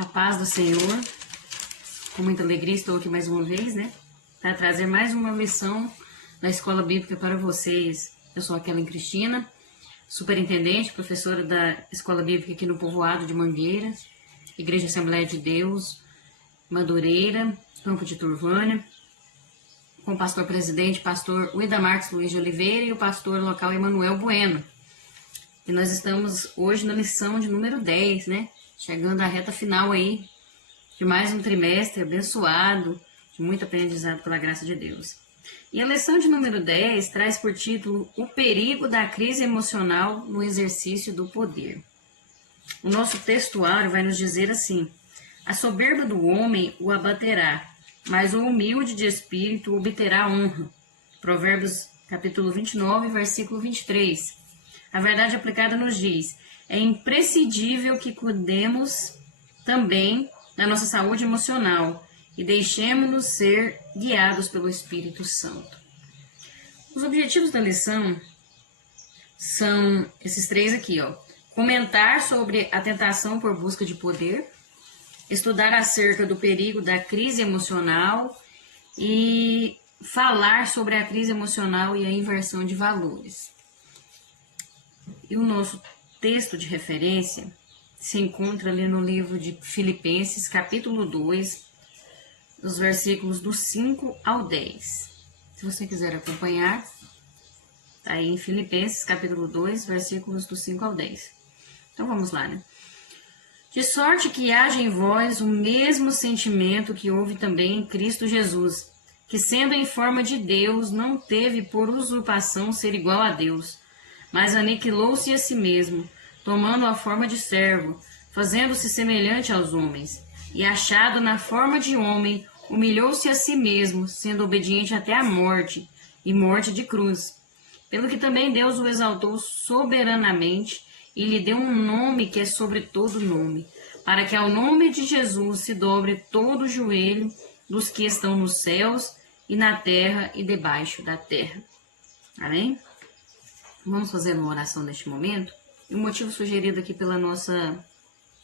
A paz do Senhor. Com muita alegria estou aqui mais uma vez, né? Para trazer mais uma lição da Escola Bíblica para vocês. Eu sou a Kellen Cristina, superintendente, professora da Escola Bíblica aqui no povoado de Mangueiras, Igreja Assembleia de Deus, Madureira, Campo de Turvânia, com o pastor presidente, pastor Uida Marques Luiz de Oliveira e o pastor local Emanuel Bueno. E nós estamos hoje na lição de número 10, né? Chegando à reta final aí de mais um trimestre abençoado, de muito aprendizado pela graça de Deus. E a lição de número 10 traz por título O perigo da crise emocional no exercício do poder. O nosso textuário vai nos dizer assim: a soberba do homem o abaterá, mas o humilde de espírito obterá honra. Provérbios capítulo 29, versículo 23. A verdade aplicada nos diz: é imprescindível que cuidemos também da nossa saúde emocional e deixemos-nos ser guiados pelo Espírito Santo. Os objetivos da lição são esses três aqui, ó. Comentar sobre a tentação por busca de poder, estudar acerca do perigo da crise emocional e falar sobre a crise emocional e a inversão de valores. E o nosso texto de referência se encontra ali no livro de Filipenses, capítulo 2, dos versículos do 5 ao 10. Se você quiser acompanhar, está aí em Filipenses, capítulo 2, versículos do 5 ao 10. Então vamos lá, né? De sorte que haja em vós o mesmo sentimento que houve também em Cristo Jesus, que sendo em forma de Deus, não teve por usurpação ser igual a Deus, mas aniquilou-se a si mesmo, tomando a forma de servo, fazendo-se semelhante aos homens, e achado na forma de homem, humilhou-se a si mesmo, sendo obediente até a morte, e morte de cruz. Pelo que também Deus o exaltou soberanamente, e lhe deu um nome que é sobre todo nome, para que ao nome de Jesus se dobre todo o joelho dos que estão nos céus, e na terra, e debaixo da terra. Amém? Vamos fazer uma oração neste momento. E o motivo sugerido aqui pela nossa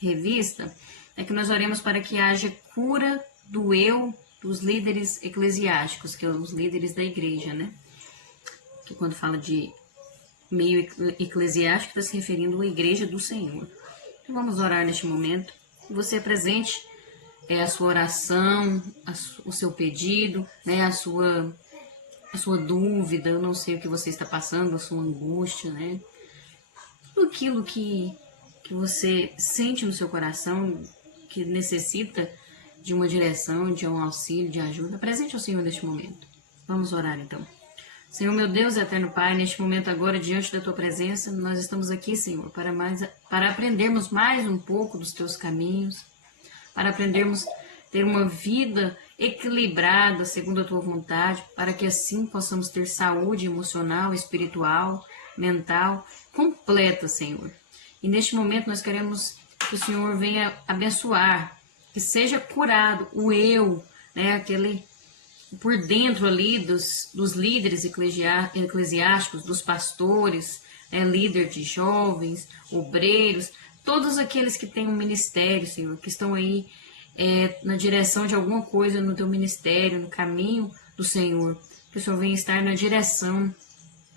revista é que nós oremos para que haja cura do eu dos líderes eclesiásticos, que são os líderes da igreja, né? Que quando fala de meio eclesiástico, está se referindo à igreja do Senhor. Então vamos orar neste momento. Você apresente a sua oração, o seu pedido, né? A sua dúvida, eu não sei o que você está passando, a sua angústia, né? Tudo aquilo que você sente no seu coração, que necessita de uma direção, de um auxílio, de ajuda, apresente ao Senhor neste momento. Vamos orar então. Senhor, meu Deus, eterno Pai, neste momento agora, diante da Tua presença, nós estamos aqui, Senhor, para aprendermos mais um pouco dos Teus caminhos, para aprendermos a ter uma vida equilibrada segundo a Tua vontade, para que assim possamos ter saúde emocional, espiritual, mental, completa, Senhor. E neste momento nós queremos que o Senhor venha abençoar, que seja curado o eu, né, aquele por dentro ali dos líderes eclesiásticos, dos pastores, líder de jovens, obreiros, todos aqueles que têm um ministério, Senhor, que estão aí na direção de alguma coisa no teu ministério, no caminho do Senhor, que o Senhor venha estar na direção,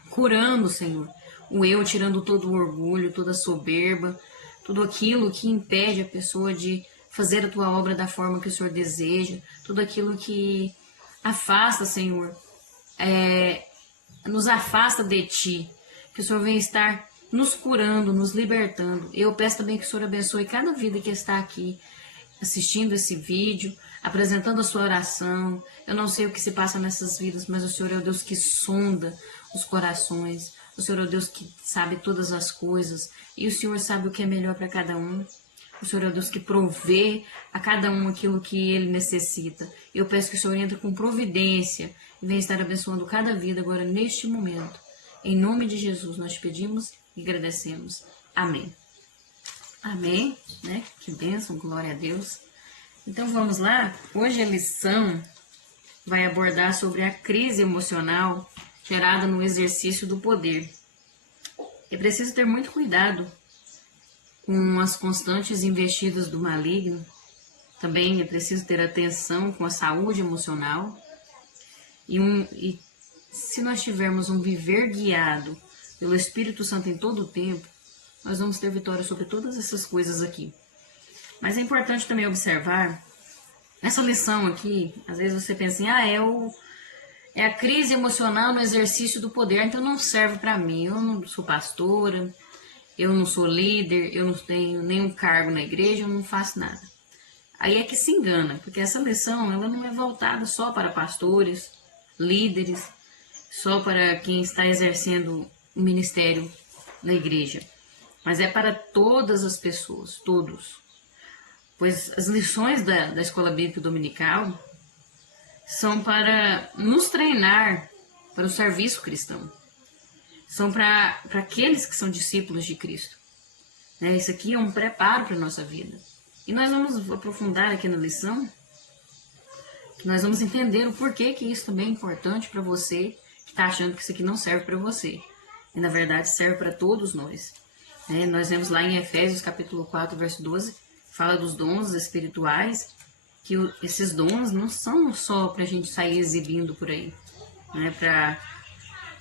curando, Senhor, o eu, tirando todo o orgulho, toda a soberba, tudo aquilo que impede a pessoa de fazer a tua obra da forma que o Senhor deseja, tudo aquilo que afasta, Senhor, nos afasta de Ti, que o Senhor venha estar nos curando, nos libertando. Eu peço também que o Senhor abençoe cada vida que está aqui, assistindo esse vídeo, apresentando a sua oração. Eu não sei o que se passa nessas vidas, mas o Senhor é o Deus que sonda os corações. O Senhor é o Deus que sabe todas as coisas. E o Senhor sabe o que é melhor para cada um. O Senhor é o Deus que provê a cada um aquilo que ele necessita. Eu peço que o Senhor entre com providência e venha estar abençoando cada vida agora neste momento. Em nome de Jesus nós te pedimos e agradecemos. Amém. Amém, né? Que bênção, glória a Deus. Então vamos lá. Hoje a lição vai abordar sobre a crise emocional gerada no exercício do poder. É preciso ter muito cuidado com as constantes investidas do maligno Também é preciso ter atenção com a saúde emocional. E se nós tivermos um viver guiado pelo Espírito Santo em todo o tempo, nós vamos ter vitória sobre todas essas coisas aqui. Mas é importante também observar, essa lição aqui, às vezes você pensa assim, é a crise emocional no exercício do poder, então não serve para mim, eu não sou pastora, eu não sou líder, eu não tenho nenhum cargo na igreja, eu não faço nada. Aí é que se engana, porque essa lição ela não é voltada só para pastores, líderes, só para quem está exercendo o ministério na igreja, mas é para todas as pessoas, todos. Pois as lições da Escola Bíblica Dominical são para nos treinar para o serviço cristão. São para aqueles que são discípulos de Cristo. Isso aqui é um preparo para a nossa vida. E nós vamos aprofundar aqui na lição, que nós vamos entender o porquê que isso também é importante para você que está achando que isso aqui não serve para você. E na verdade serve para todos nós. Nós vemos lá em Efésios capítulo 4, verso 12, fala dos dons espirituais, que esses dons não são só para a gente sair exibindo por aí,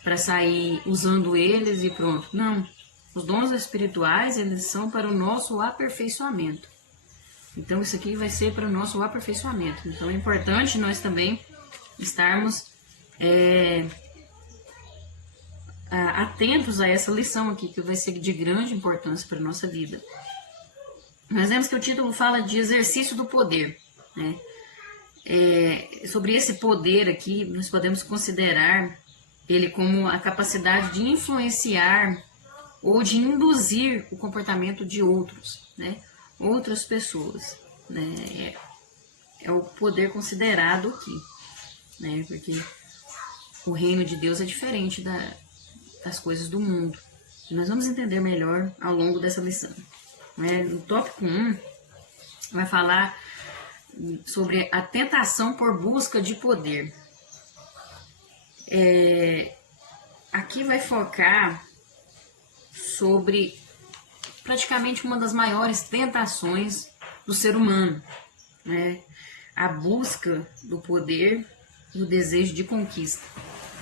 para sair usando eles e pronto. Não, os dons espirituais, eles são para o nosso aperfeiçoamento. Então isso aqui vai ser para o nosso aperfeiçoamento. Então é importante nós também estarmos atentos a essa lição aqui, que vai ser de grande importância para a nossa vida. Nós vemos que o título fala de exercício do poder. Sobre esse poder aqui, nós podemos considerar ele como a capacidade de influenciar ou de induzir o comportamento de outros, outras pessoas. É o poder considerado aqui, porque o reino de Deus é diferente das coisas do mundo. E nós vamos entender melhor ao longo dessa lição. No tópico 1, vai falar sobre a tentação por busca de poder. Aqui vai focar sobre praticamente uma das maiores tentações do ser humano, a busca do poder e o desejo de conquista.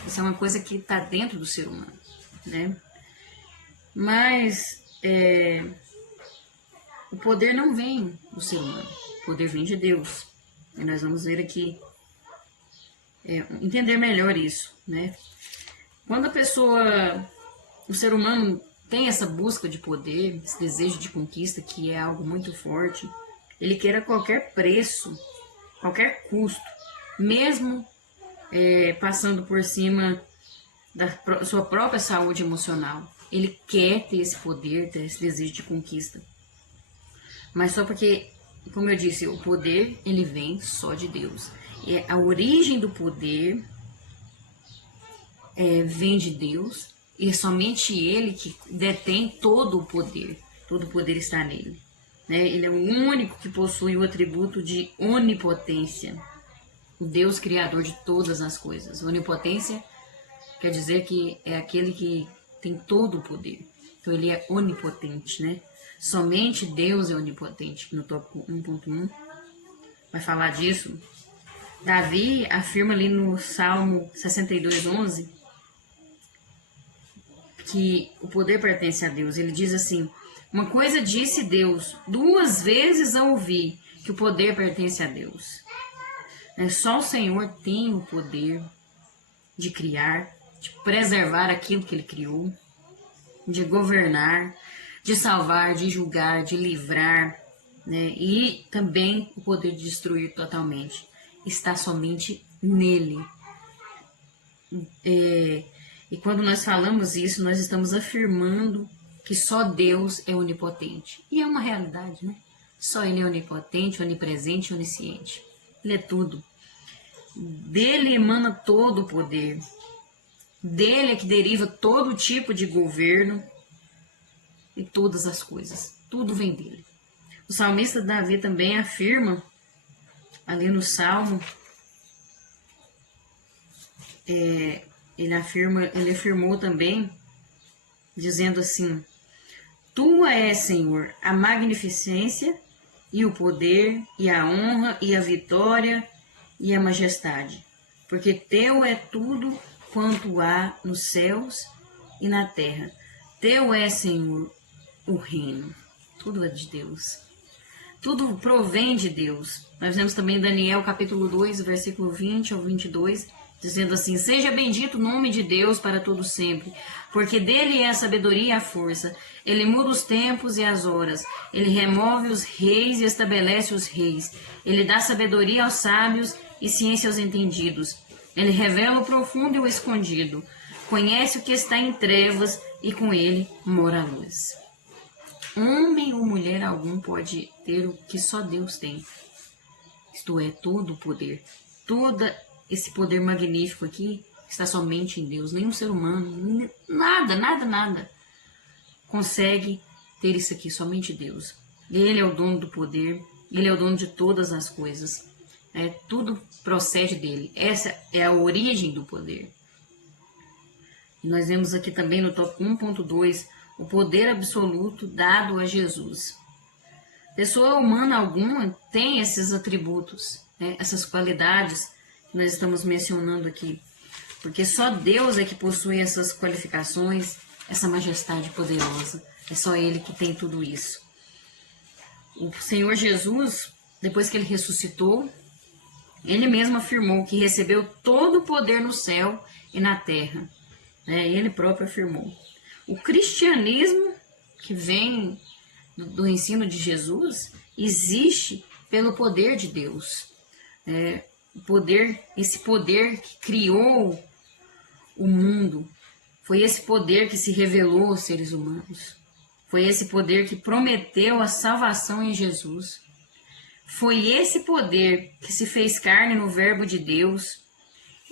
Isso é uma coisa que está dentro do ser humano, Mas o poder não vem do ser humano, o poder vem de Deus. E nós vamos ver aqui, entender melhor isso, Quando o ser humano tem essa busca de poder, esse desejo de conquista, que é algo muito forte, ele quer a qualquer preço, qualquer custo, mesmo passando por cima da sua própria saúde emocional. Ele quer ter esse poder, ter esse desejo de conquista. Mas só porque, como eu disse, o poder ele vem só de Deus. E a origem do poder vem de Deus, e é somente Ele que detém todo o poder. Todo o poder está nele. Ele é o único que possui o atributo de onipotência. O Deus criador de todas as coisas. Onipotência quer dizer que é aquele que tem todo o poder. Então ele é onipotente, Somente Deus é onipotente. No tópico 1.1 vai falar disso. Davi afirma ali no Salmo 62:11 que o poder pertence a Deus. Ele diz assim: uma coisa disse Deus, 2 vezes a ouvi, que o poder pertence a Deus. Só o Senhor tem o poder de criar, de preservar aquilo que Ele criou, de governar, de salvar, de julgar, de livrar, e também o poder de destruir totalmente. Está somente nele. E quando nós falamos isso, nós estamos afirmando que só Deus é onipotente. E é uma realidade, Só Ele é onipotente, onipresente, onisciente. Ele é tudo. Dele emana todo o poder. Dele é que deriva todo tipo de governo e todas as coisas. Tudo vem dele. O salmista Davi também afirma, ali no Salmo, ele afirmou também, dizendo assim: tua é, Senhor, a magnificência e o poder, e a honra, e a vitória, e a majestade. Porque teu é tudo quanto há nos céus e na terra. Teu é, Senhor, o reino. Tudo é de Deus. Tudo provém de Deus. Nós vemos também Daniel capítulo 2, versículo 20 ao 22, dizendo assim: seja bendito o nome de Deus para todo sempre, porque dele é a sabedoria e a força. Ele muda os tempos e as horas. Ele remove os reis e estabelece os reis. Ele dá sabedoria aos sábios e ciência aos entendidos. Ele revela o profundo e o escondido. Conhece o que está em trevas e com ele mora a luz. Homem ou mulher algum pode ter o que só Deus tem. Isto é, todo o poder. Todo esse poder magnífico aqui está somente em Deus. Nenhum ser humano, nada consegue ter isso aqui, somente Deus. Ele é o dono do poder, ele é o dono de todas as coisas. Tudo procede dele. Essa é a origem do poder. E nós vemos aqui também no tópico 1.2 o poder absoluto dado a Jesus. Pessoa humana alguma tem esses atributos, essas qualidades que nós estamos mencionando aqui. Porque só Deus é que possui essas qualificações, essa majestade poderosa. É só Ele que tem tudo isso. O Senhor Jesus, depois que Ele ressuscitou, Ele mesmo afirmou que recebeu todo o poder no céu e na terra. Ele próprio afirmou. O cristianismo, que vem do ensino de Jesus, existe pelo poder de Deus. Esse poder que criou o mundo, foi esse poder que se revelou aos seres humanos. Foi esse poder que prometeu a salvação em Jesus. Foi esse poder que se fez carne no Verbo de Deus.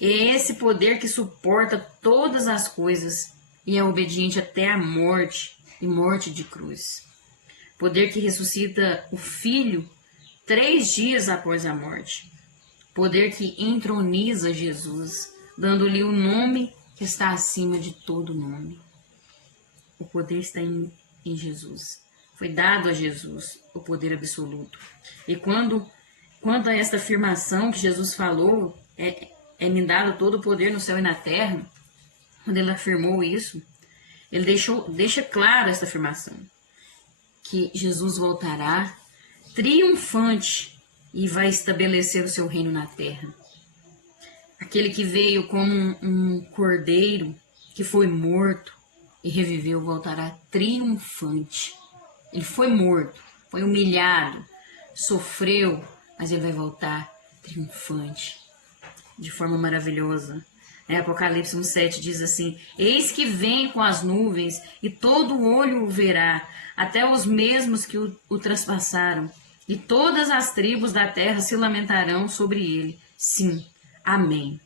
É esse poder que suporta todas as coisas e é obediente até a morte e morte de cruz. Poder que ressuscita o Filho 3 dias após a morte. Poder que entroniza Jesus, dando-lhe o nome que está acima de todo nome. O poder está em Jesus. Foi dado a Jesus o poder absoluto. E quanto a esta afirmação que Jesus falou, me dado todo o poder no céu e na terra, quando ele afirmou isso, ele deixa clara essa afirmação, que Jesus voltará triunfante e vai estabelecer o seu reino na terra. Aquele que veio como um cordeiro que foi morto e reviveu voltará triunfante. Ele foi morto, foi humilhado, sofreu, mas ele vai voltar triunfante, de forma maravilhosa. Apocalipse 1:7 diz assim: eis que vem com as nuvens e todo olho o verá, até os mesmos que o traspassaram, e todas as tribos da terra se lamentarão sobre ele. Sim, amém.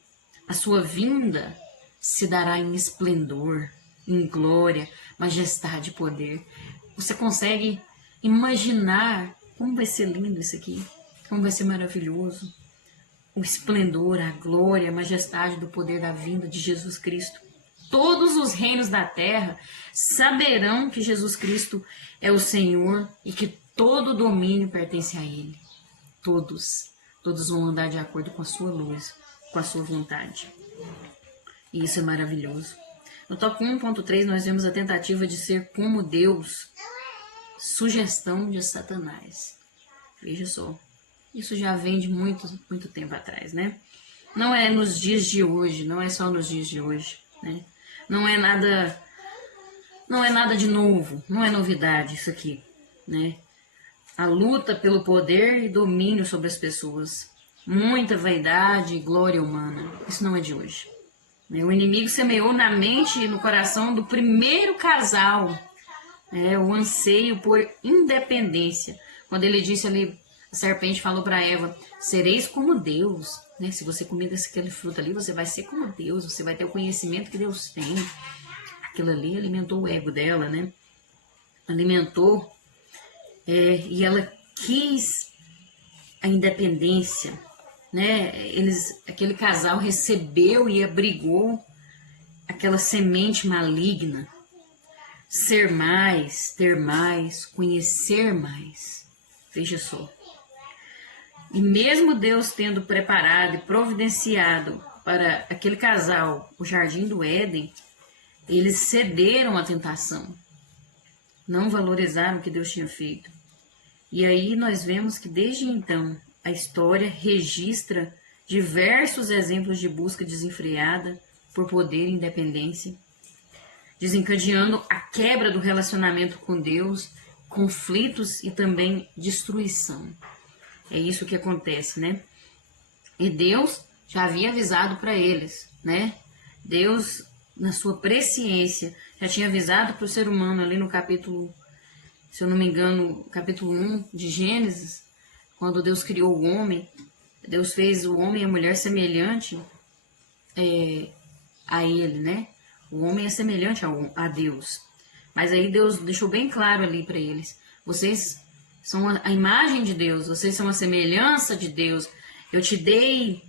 A sua vinda se dará em esplendor, em glória, majestade e poder. Você consegue imaginar como vai ser lindo isso aqui? Como vai ser maravilhoso? O esplendor, a glória, a majestade do poder da vinda de Jesus Cristo. Todos os reinos da terra saberão que Jesus Cristo é o Senhor e que todo domínio pertence a Ele. Todos vão andar de acordo com a sua luz, com a sua vontade. E isso é maravilhoso. No tópico 1.3 nós vemos a tentativa de ser como Deus, sugestão de Satanás. Veja só. Isso já vem de muito tempo atrás, né? Não é nos dias de hoje, não é só nos dias de hoje, né? Não é nada de novo, não é novidade isso aqui, né? A luta pelo poder e domínio sobre as pessoas, muita vaidade e glória humana, isso não é de hoje. O inimigo semeou na mente e no coração do primeiro casal, o anseio por independência, quando ele disse ali, a serpente falou para Eva: sereis como Deus, né? Se você comer daquele fruto ali, você vai ser como Deus, você vai ter o conhecimento que Deus tem. Aquilo ali alimentou o ego dela, né? Alimentou, e ela quis a independência, né? Aquele casal recebeu e abrigou aquela semente maligna. Ser mais, ter mais, conhecer mais. Veja só. E mesmo Deus tendo preparado e providenciado para aquele casal o jardim do Éden, eles cederam à tentação, não valorizaram o que Deus tinha feito. E aí nós vemos que desde então a história registra diversos exemplos de busca desenfreada por poder e independência, desencadeando a quebra do relacionamento com Deus, conflitos e também destruição. É isso que acontece, né? E Deus já havia avisado para eles, né? Deus, na sua presciência, já tinha avisado para o ser humano ali no capítulo, se eu não me engano, capítulo 1 de Gênesis, quando Deus criou o homem. Deus fez o homem e a mulher semelhante a ele, né? O homem é semelhante a Deus. Mas aí Deus deixou bem claro ali para eles: vocês são a imagem de Deus, vocês são a semelhança de Deus. Eu te dei,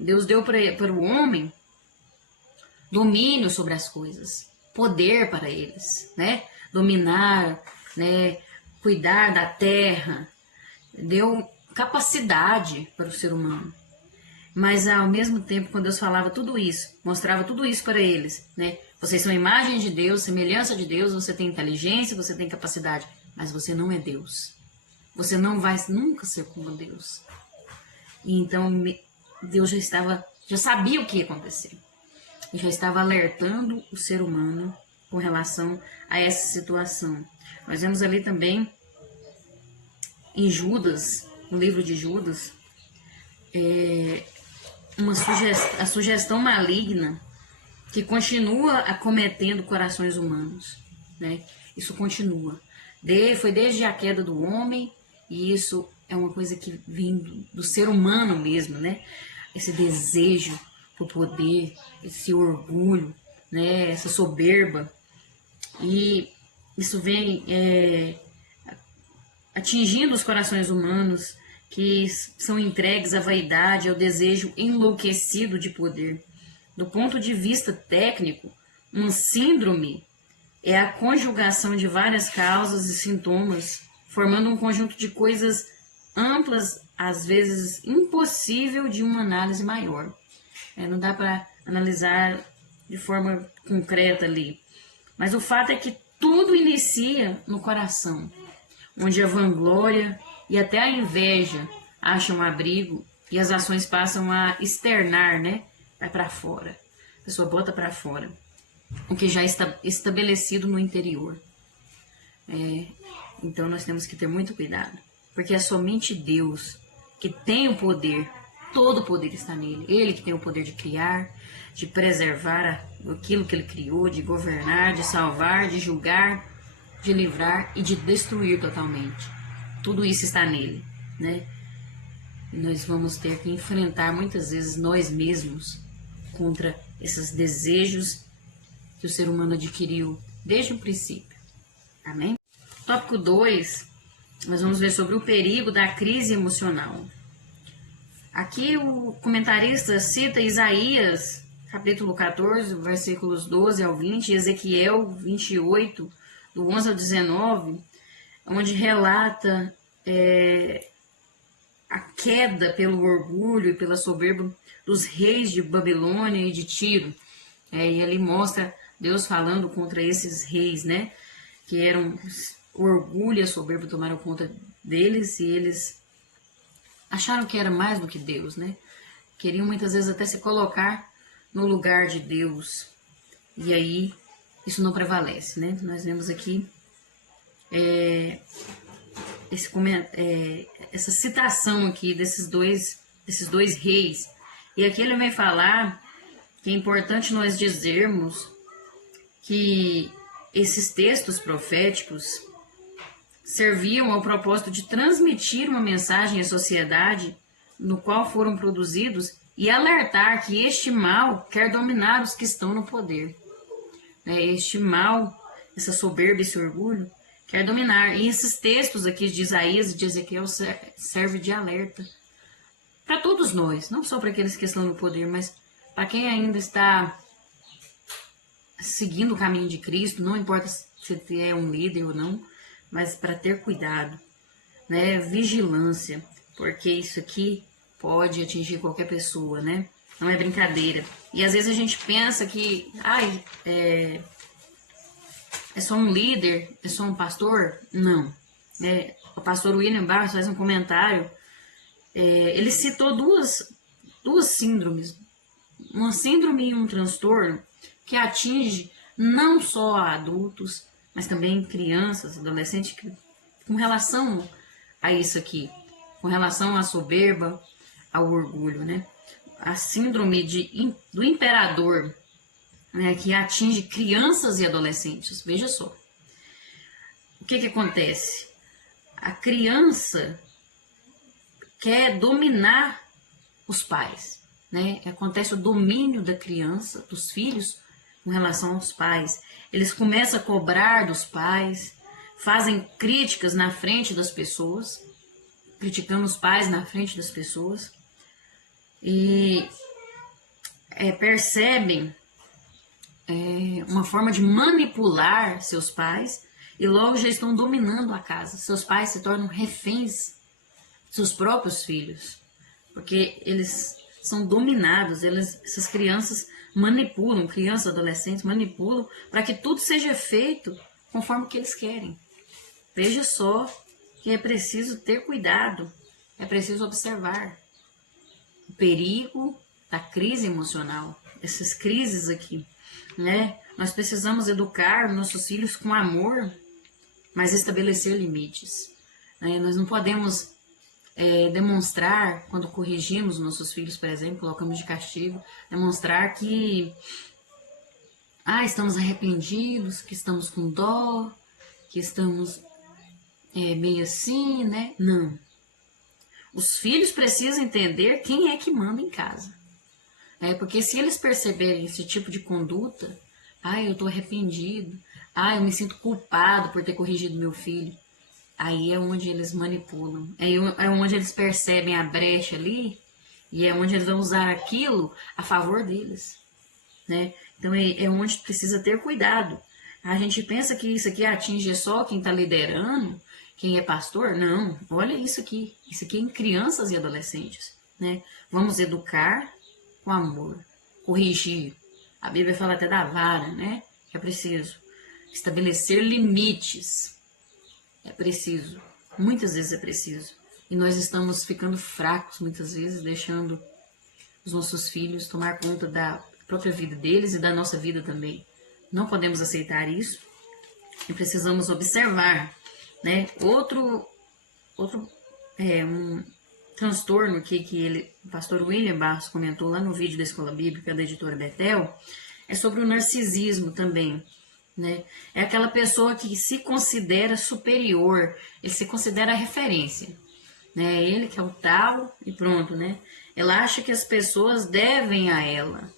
Deus deu para o homem domínio sobre as coisas, poder para eles, né? Dominar, né? Cuidar da terra, deu capacidade para o ser humano. Mas ao mesmo tempo, quando Deus falava tudo isso, mostrava tudo isso para eles, né? Vocês são a imagem de Deus, semelhança de Deus, você tem inteligência, você tem capacidade, mas você não é Deus. Você não vai nunca ser como Deus. E então Deus já sabia o que ia acontecer. E já estava alertando o ser humano com relação a essa situação. Nós vemos ali também em Judas, no livro de Judas, a sugestão maligna que continua acometendo corações humanos, né? Isso continua. Foi desde a queda do homem, e isso é uma coisa que vem do ser humano mesmo, né? Esse desejo por poder, esse orgulho, né? Essa soberba. E isso vem atingindo os corações humanos, que são entregues à vaidade, ao desejo enlouquecido de poder. Do ponto de vista técnico, um síndrome é a conjugação de várias causas e sintomas, formando um conjunto de coisas amplas, às vezes impossível de uma análise maior. Não dá para analisar de forma concreta ali. Mas o fato é que tudo inicia no coração, onde a vanglória e até a inveja acham abrigo e as ações passam a externar, né? Vai para fora. A pessoa bota para fora o que já está estabelecido no interior. Então nós temos que ter muito cuidado, porque é somente Deus que tem o poder, todo o poder está nele. Ele que tem o poder de criar, de preservar aquilo que ele criou, de governar, de salvar, de julgar, de livrar e de destruir totalmente. Tudo isso está nele, né? E nós vamos ter que enfrentar muitas vezes nós mesmos contra esses desejos que o ser humano adquiriu desde o princípio. Amém? Tópico 2, nós vamos ver sobre o perigo da crise emocional. Aqui o comentarista cita Isaías, capítulo 14, versículos 12 ao 20, Ezequiel 28, do 11 ao 19, onde relata a queda pelo orgulho e pela soberba dos reis de Babilônia e de Tiro. E ele mostra Deus falando contra esses reis, né? Que eram o orgulho e a soberba tomaram conta deles, e eles acharam que era mais do que Deus, né? Queriam muitas vezes até se colocar no lugar de Deus. E aí isso não prevalece, né? Nós vemos aqui essa citação aqui desses dois reis. E aqui ele vai falar que é importante nós dizermos que esses textos proféticos serviam ao propósito de transmitir uma mensagem à sociedade no qual foram produzidos e alertar que este mal quer dominar os que estão no poder. Este mal, essa soberba, esse orgulho, quer dominar. E esses textos aqui de Isaías e de Ezequiel servem de alerta para todos nós, não só para aqueles que estão no poder, mas para quem ainda está seguindo o caminho de Cristo, não importa se é um líder ou não, mas para ter cuidado, né? Vigilância, porque isso aqui pode atingir qualquer pessoa, né? Não é brincadeira. E às vezes a gente pensa que, ai, é só um líder, é só um pastor? Não. O pastor William Barros faz um comentário, ele citou duas síndromes, uma síndrome e um transtorno que atinge não só adultos, mas também crianças, adolescentes, com relação a isso aqui, com relação à soberba, ao orgulho, né? A síndrome do imperador, né, que atinge crianças e adolescentes. Veja só. O que acontece? A criança quer dominar os pais, né? Acontece o domínio da criança, dos filhos, com relação aos pais. Eles começam a cobrar dos pais, fazem críticas na frente das pessoas, criticando os pais na frente das pessoas, e percebem uma forma de manipular seus pais, e logo já estão dominando a casa. Seus pais se tornam reféns dos seus próprios filhos, porque eles são dominados, essas crianças manipulam, crianças, adolescentes manipulam para que tudo seja feito conforme que eles querem. Veja só que é preciso ter cuidado, é preciso observar o perigo da crise emocional, essas crises aqui, né? Nós precisamos educar nossos filhos com amor, mas estabelecer limites, né? Nós não podemos demonstrar, quando corrigimos nossos filhos, por exemplo, colocamos de castigo, demonstrar que estamos arrependidos, que estamos com dó, que estamos meio assim, né? Não. Os filhos precisam entender quem é que manda em casa. Porque se eles perceberem esse tipo de conduta, eu estou arrependido, eu me sinto culpado por ter corrigido meu filho, aí é onde eles manipulam, é onde eles percebem a brecha ali, e é onde eles vão usar aquilo a favor deles, né? Então é onde precisa ter cuidado. A gente pensa que isso aqui atinge só quem está liderando, quem é pastor. Não, olha isso aqui é em crianças e adolescentes, né? Vamos educar com amor, corrigir. A Bíblia fala até da vara, né? Que é preciso estabelecer limites. É preciso, muitas vezes é preciso. E nós estamos ficando fracos, muitas vezes, deixando os nossos filhos tomar conta da própria vida deles e da nossa vida também. Não podemos aceitar isso e precisamos observar, né? Um transtorno que o pastor William Barros comentou lá no vídeo da Escola Bíblica da editora Betel, é sobre o narcisismo também, né? É aquela pessoa que se considera superior, ele se considera a referência, né? Ele que é o tal e pronto, né? Ela acha que as pessoas devem a ela,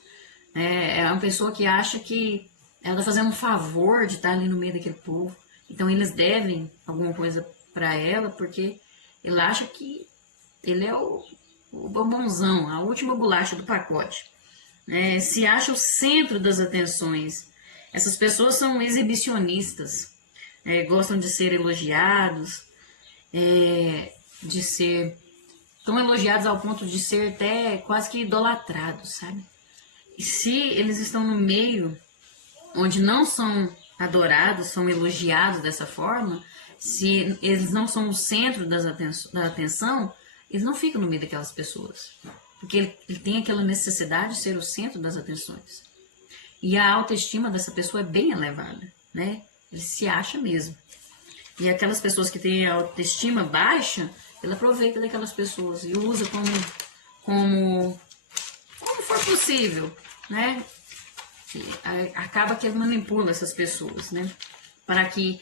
né? É uma pessoa que acha que ela está fazendo um favor de estar ali no meio daquele povo, então eles devem alguma coisa para ela, porque ele acha que ele é o bombonzão, a última bolacha do pacote, né? Se acha o centro das atenções. Essas pessoas são exibicionistas, gostam de ser elogiados, de ser tão elogiados ao ponto de ser até quase que idolatrados, sabe? E se eles estão no meio onde não são adorados, são elogiados dessa forma, se eles não são o centro da atenção, eles não ficam no meio daquelas pessoas, porque ele tem aquela necessidade de ser o centro das atenções. E a autoestima dessa pessoa é bem elevada, né? Ele se acha mesmo. E aquelas pessoas que têm a autoestima baixa, ele aproveita daquelas pessoas e usa como for possível, né? E acaba que ele manipula essas pessoas, né? Para que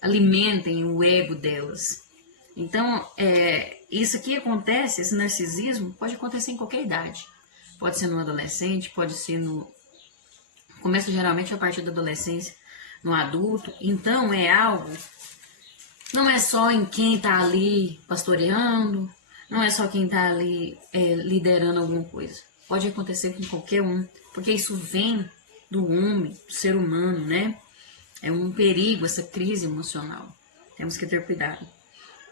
alimentem o ego delas. Então, isso aqui acontece, esse narcisismo pode acontecer em qualquer idade. Pode ser no adolescente, pode ser começa geralmente a partir da adolescência, no adulto. Então é algo, não é só em quem está ali pastoreando, não é só quem está ali liderando alguma coisa. Pode acontecer com qualquer um, porque isso vem do homem, do ser humano, né? É um perigo essa crise emocional. Temos que ter cuidado.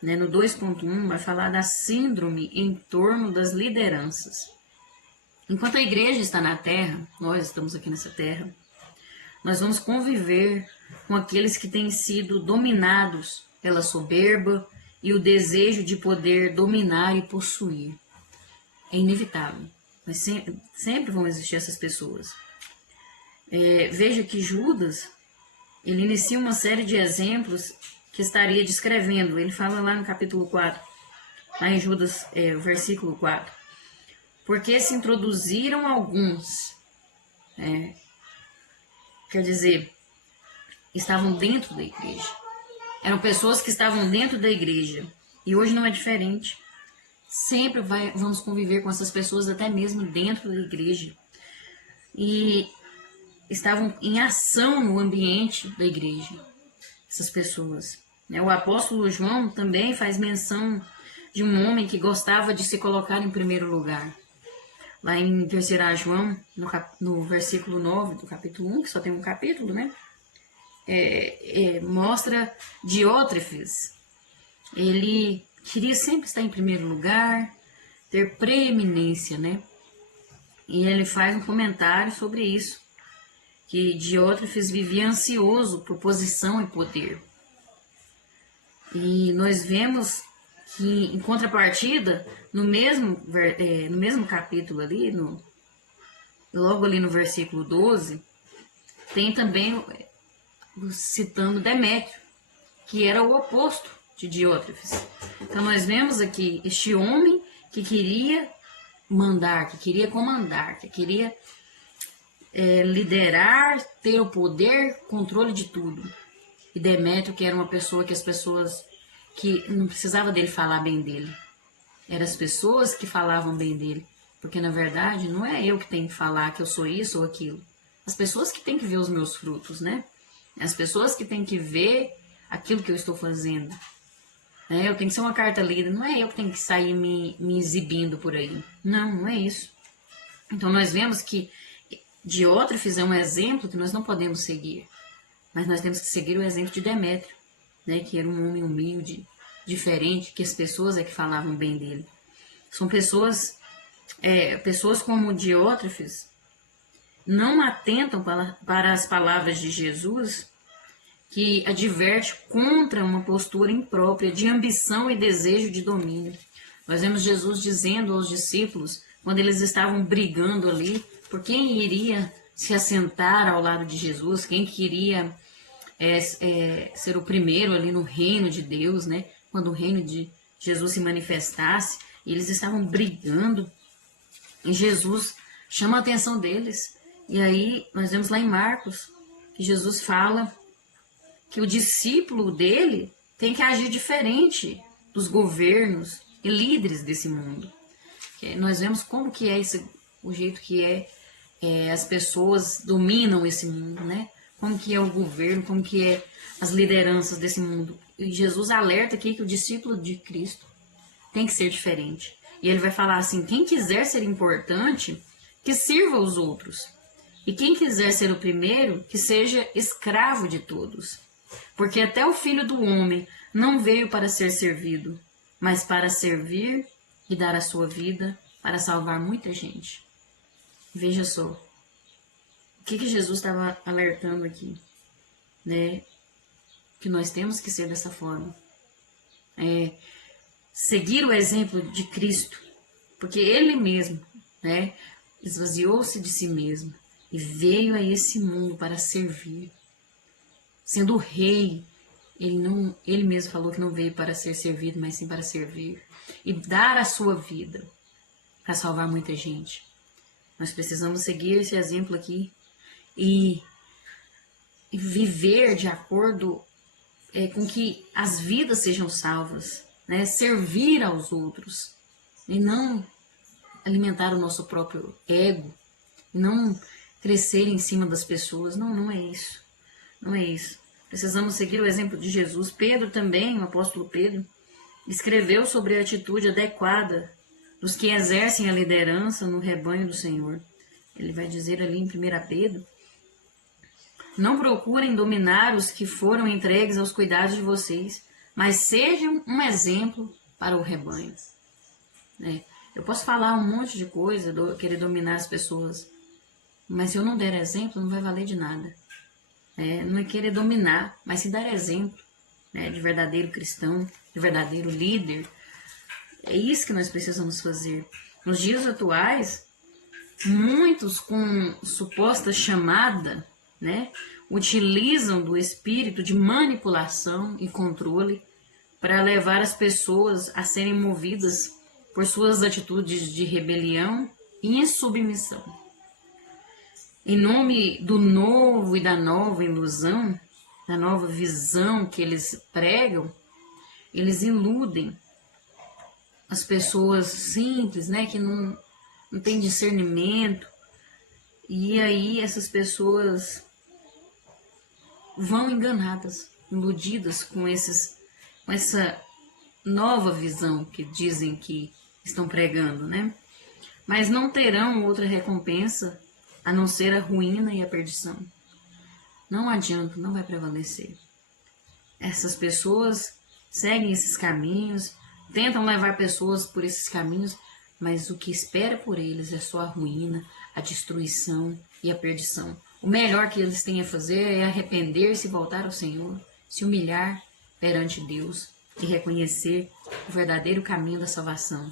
né, no 2.1, vai falar da síndrome em torno das lideranças. Enquanto a igreja está na terra, nós estamos aqui nessa terra, nós vamos conviver com aqueles que têm sido dominados pela soberba e o desejo de poder dominar e possuir. É inevitável, mas sempre vão existir essas pessoas. Veja que Judas, ele inicia uma série de exemplos que estaria descrevendo. Ele fala lá no capítulo 4, lá em Judas, o versículo 4. Porque se introduziram alguns, quer dizer, estavam dentro da igreja. Eram pessoas que estavam dentro da igreja. E hoje não é diferente. Sempre vamos conviver com essas pessoas, até mesmo dentro da igreja. E estavam em ação no ambiente da igreja, essas pessoas. O apóstolo João também faz menção de um homem que gostava de se colocar em primeiro lugar. Lá em 3 João, no versículo 9 do capítulo 1, que só tem um capítulo, né? Mostra Diótrefes. Ele queria sempre estar em primeiro lugar, ter preeminência, né? E ele faz um comentário sobre isso, que Diótrefes vivia ansioso por posição e poder. E nós vemos que, em contrapartida, no mesmo capítulo ali, logo ali no versículo 12, tem também citando Demétrio, que era o oposto de Diótrefes. Então nós vemos aqui este homem que queria mandar, que queria comandar, que queria liderar, ter o poder, controle de tudo. E Demétrio, que era uma pessoa que as pessoas que não precisava dele falar bem dele, eram as pessoas que falavam bem dele, porque na verdade não é eu que tenho que falar que eu sou isso ou aquilo, as pessoas que têm que ver os meus frutos, né? As pessoas que têm que ver aquilo que eu estou fazendo. Eu tenho que ser uma carta lida, não é eu que tenho que sair me exibindo por aí. Não é isso. Então nós vemos que Diótrefes é um exemplo que nós não podemos seguir, mas nós temos que seguir o exemplo de Demétrio, né, que era um homem humilde, diferente, que as pessoas que falavam bem dele. São pessoas como Diótrefes, não atentam para as palavras de Jesus, que adverte contra uma postura imprópria de ambição e desejo de domínio. Nós vemos Jesus dizendo aos discípulos, quando eles estavam brigando ali, por quem iria se assentar ao lado de Jesus, quem queria ser o primeiro ali no reino de Deus, né? Quando o reino de Jesus se manifestasse, eles estavam brigando, e Jesus chama a atenção deles. E aí nós vemos lá em Marcos que Jesus fala que o discípulo dele tem que agir diferente dos governos e líderes desse mundo. Nós vemos como que é o jeito que as pessoas dominam esse mundo, né? Como que é o governo, como que é as lideranças desse mundo. E Jesus alerta aqui que o discípulo de Cristo tem que ser diferente. E ele vai falar assim, quem quiser ser importante, que sirva os outros. E quem quiser ser o primeiro, que seja escravo de todos. Porque até o Filho do Homem não veio para ser servido, mas para servir e dar a sua vida para salvar muita gente. Veja só, o que Jesus estava alertando aqui, né? Que nós temos que ser dessa forma. Seguir o exemplo de Cristo, porque Ele mesmo, né, esvaziou-se de si mesmo e veio a esse mundo para servir. Sendo o rei, ele mesmo falou que não veio para ser servido, mas sim para servir e dar a sua vida para salvar muita gente. Nós precisamos seguir esse exemplo aqui e viver de acordo com que as vidas sejam salvas, né? Servir aos outros e não alimentar o nosso próprio ego, e não crescer em cima das pessoas. Não é isso. Não é isso. Precisamos seguir o exemplo de Jesus. Pedro também, o apóstolo Pedro, escreveu sobre a atitude adequada dos que exercem a liderança no rebanho do Senhor. Ele vai dizer ali em 1 Pedro, não procurem dominar os que foram entregues aos cuidados de vocês, mas sejam um exemplo para o rebanho, né? Eu posso falar um monte de coisa, querer dominar as pessoas, mas se eu não der exemplo, não vai valer de nada. Não é querer dominar, mas se dar exemplo, né, de verdadeiro cristão, de verdadeiro líder. É isso que nós precisamos fazer. Nos dias atuais, muitos com suposta chamada, né, utilizam do espírito de manipulação e controle para levar as pessoas a serem movidas por suas atitudes de rebelião e insubmissão. Em nome do novo e da nova ilusão, da nova visão que eles pregam, eles iludem as pessoas simples, né, que não têm discernimento, e aí essas pessoas vão enganadas, iludidas com essa nova visão que dizem que estão pregando, né? Mas não terão outra recompensa a não ser a ruína e a perdição. Não adianta, não vai prevalecer. Essas pessoas seguem esses caminhos, tentam levar pessoas por esses caminhos, mas o que espera por eles é só a ruína, a destruição e a perdição. O melhor que eles têm a fazer é arrepender-se e voltar ao Senhor, se humilhar perante Deus e reconhecer o verdadeiro caminho da salvação.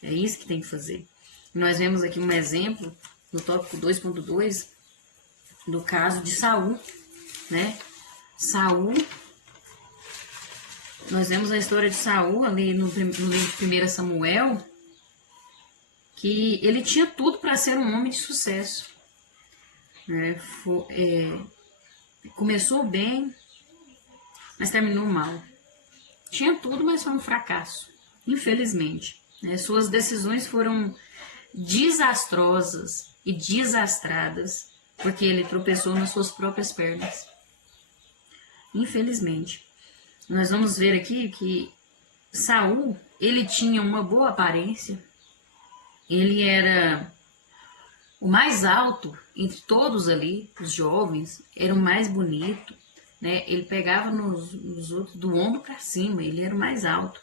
É isso que tem que fazer. Nós vemos aqui um exemplo no tópico 2.2 do caso de Saul, né? Saul, nós vemos a história de Saul ali no livro de 1 Samuel, que ele tinha tudo para ser um homem de sucesso. Começou bem, mas terminou mal. Tinha tudo, mas foi um fracasso, infelizmente. Suas decisões foram desastrosas e desastradas, porque ele tropeçou nas suas próprias pernas. Infelizmente. Nós vamos ver aqui que Saul, ele tinha uma boa aparência, ele era o mais alto entre todos ali, os jovens, era o mais bonito, né? Ele pegava nos outros do ombro para cima, ele era o mais alto,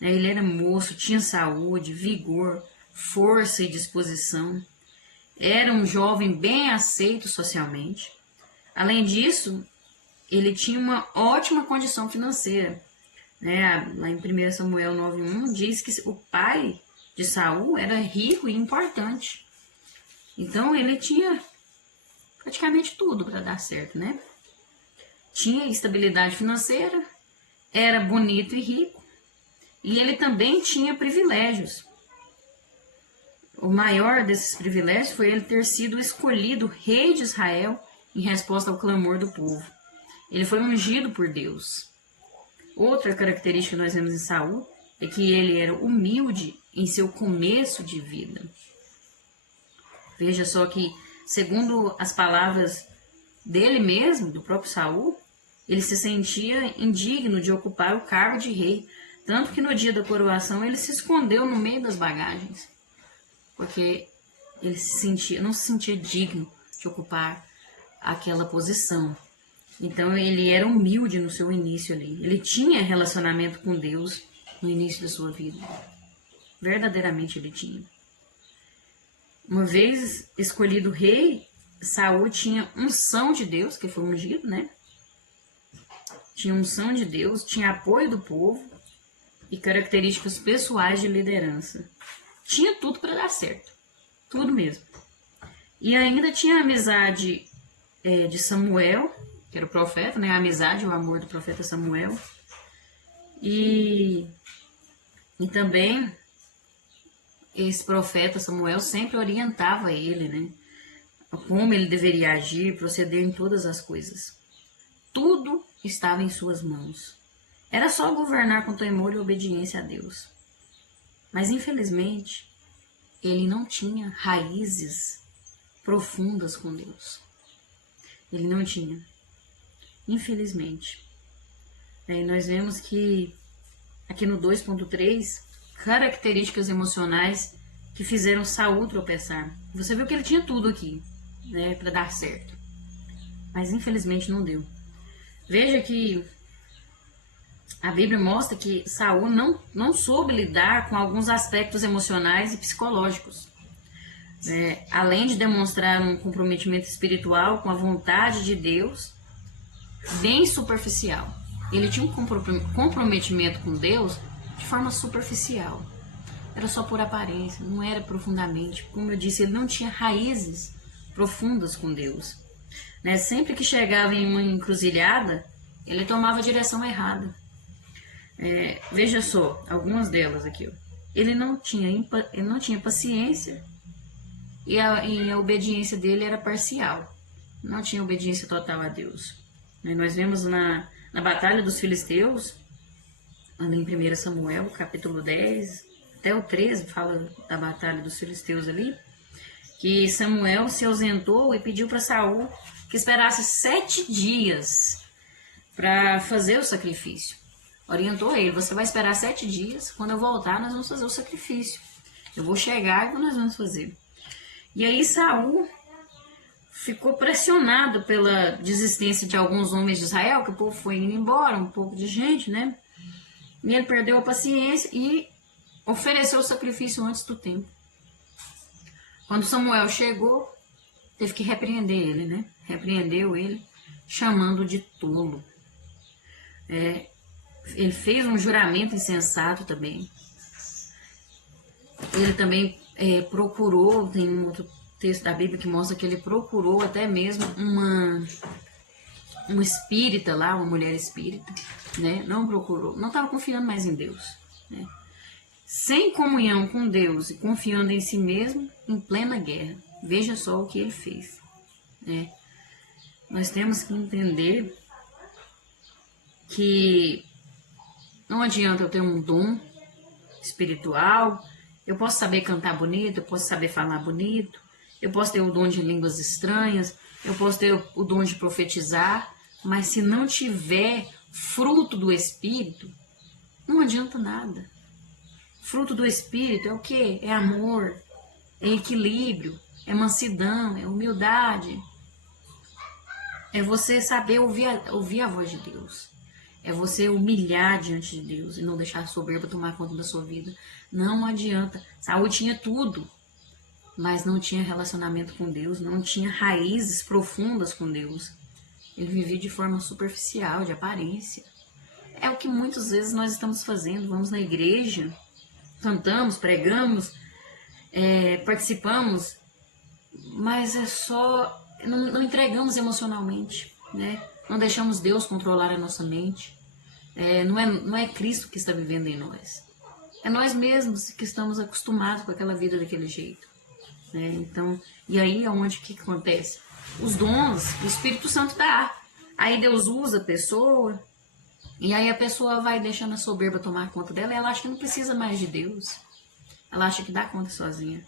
né? Ele era moço, tinha saúde, vigor, força e disposição, era um jovem bem aceito socialmente. Além disso, ele tinha uma ótima condição financeira, né? Lá em 1 Samuel 9:1 diz que o pai de Saul era rico e importante. Então ele tinha praticamente tudo para dar certo, né? Tinha estabilidade financeira, era bonito e rico, e ele também tinha privilégios. O maior desses privilégios foi ele ter sido escolhido rei de Israel em resposta ao clamor do povo. Ele foi ungido por Deus. Outra característica que nós vemos em Saul é que ele era humilde em seu começo de vida. Veja só que, segundo as palavras dele mesmo, do próprio Saul, ele se sentia indigno de ocupar o cargo de rei, tanto que no dia da coroação ele se escondeu no meio das bagagens, porque ele não se sentia digno de ocupar aquela posição. Então ele era humilde no seu início ali. Ele tinha relacionamento com Deus no início da sua vida. Verdadeiramente ele tinha. Uma vez escolhido rei, Saul tinha unção de Deus, que foi ungido, né? Tinha unção de Deus, tinha apoio do povo e características pessoais de liderança. Tinha tudo para dar certo. Tudo mesmo. E ainda tinha a amizade de Samuel, que era o profeta, né? A amizade, o amor do profeta Samuel. E também esse profeta Samuel sempre orientava ele, né? Como ele deveria agir, proceder em todas as coisas. Tudo estava em suas mãos. Era só governar com temor e obediência a Deus. Mas, infelizmente, ele não tinha raízes profundas com Deus. Ele não tinha. Infelizmente. Aí nós vemos que aqui no 2.3, características emocionais que fizeram Saul tropeçar. Você viu que ele tinha tudo aqui, né, para dar certo. Mas infelizmente não deu. Veja que a Bíblia mostra que Saul não soube lidar com alguns aspectos emocionais e psicológicos. Além de demonstrar um comprometimento espiritual com a vontade de Deus, bem superficial. Ele tinha um comprometimento com Deus de forma superficial. Era só por aparência, não era profundamente. Como eu disse, ele não tinha raízes profundas com Deus. Sempre que chegava em uma encruzilhada, ele tomava a direção errada. Veja só, algumas delas aqui. Ele não tinha paciência e a obediência dele era parcial. Não tinha obediência total a Deus. Nós vemos na Batalha dos Filisteus, ali em 1 Samuel, capítulo 10, até o 13, fala da Batalha dos Filisteus ali, que Samuel se ausentou e pediu para Saul que esperasse 7 dias para fazer o sacrifício. Orientou ele: você vai esperar 7 dias, quando eu voltar nós vamos fazer o sacrifício. Eu vou chegar e nós vamos fazer. E aí Saul ficou pressionado pela desistência de alguns homens de Israel, que o povo foi indo embora, um pouco de gente, né? E ele perdeu a paciência e ofereceu o sacrifício antes do tempo. Quando Samuel chegou, teve que repreender ele, né? Repreendeu ele, chamando de tolo. Ele fez um juramento insensato também. Ele também procurou, tem um outro texto da Bíblia que mostra que ele procurou até mesmo uma espírita lá, uma mulher espírita, né? Não procurou, não estava confiando mais em Deus, né? Sem comunhão com Deus e confiando em si mesmo, em plena guerra. Veja só o que ele fez, né? Nós temos que entender que não adianta eu ter um dom espiritual, eu posso saber cantar bonito, eu posso saber falar bonito, eu posso ter o dom de línguas estranhas, eu posso ter o dom de profetizar, mas se não tiver fruto do Espírito, não adianta nada. Fruto do Espírito é o quê? É amor, é equilíbrio, é mansidão, é humildade. É você saber ouvir a voz de Deus. É você humilhar diante de Deus e não deixar a soberba tomar conta da sua vida. Não adianta. Saul tinha tudo, mas não tinha relacionamento com Deus, não tinha raízes profundas com Deus. Ele vivia de forma superficial, de aparência. É o que muitas vezes nós estamos fazendo. Vamos na igreja, cantamos, pregamos, participamos, mas não entregamos emocionalmente, né? Não deixamos Deus controlar a nossa mente. Não é Cristo que está vivendo em nós. É nós mesmos que estamos acostumados com aquela vida daquele jeito, né? Então, e aí é onde que acontece? Os dons, o Espírito Santo dá. Aí Deus usa a pessoa, e aí a pessoa vai deixando a soberba tomar conta dela, e ela acha que não precisa mais de Deus. Ela acha que dá conta sozinha.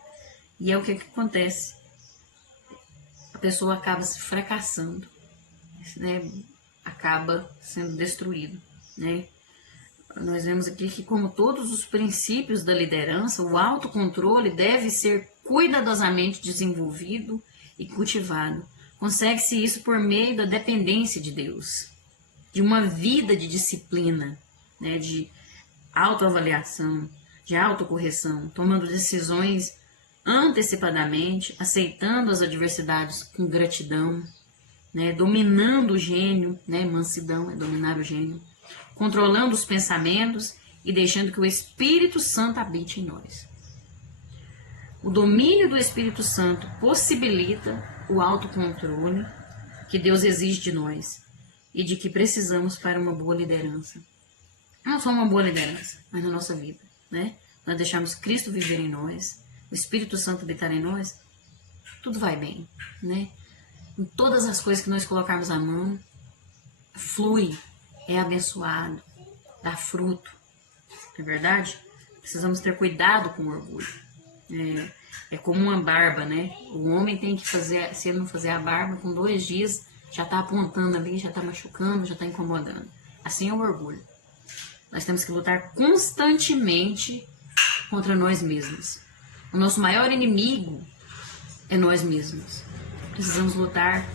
E é o que acontece. A pessoa acaba se fracassando, né? Acaba sendo destruído, né? Nós vemos aqui que, como todos os princípios da liderança, o autocontrole deve ser cuidadosamente desenvolvido e cultivado. Consegue-se isso por meio da dependência de Deus, de uma vida de disciplina, né? De autoavaliação, de autocorreção, tomando decisões antecipadamente, aceitando as adversidades com gratidão, né? Dominando o gênio, né? Mansidão é dominar o gênio, controlando os pensamentos e deixando que o Espírito Santo habite em nós. O domínio do Espírito Santo possibilita o autocontrole que Deus exige de nós e de que precisamos para uma boa liderança. Não só uma boa liderança, mas na nossa vida, né? Nós deixarmos Cristo viver em nós, o Espírito Santo habitar em nós, tudo vai bem, né? Em todas as coisas que nós colocarmos a mão, flui, é abençoado, dá fruto, não é verdade? Precisamos ter cuidado com o orgulho. É como uma barba, né? O homem tem que fazer, se ele não fazer a barba, com 2 dias já está apontando ali, já está machucando, já está incomodando. Assim é o orgulho. Nós temos que lutar constantemente contra nós mesmos. O nosso maior inimigo é nós mesmos. Precisamos lutar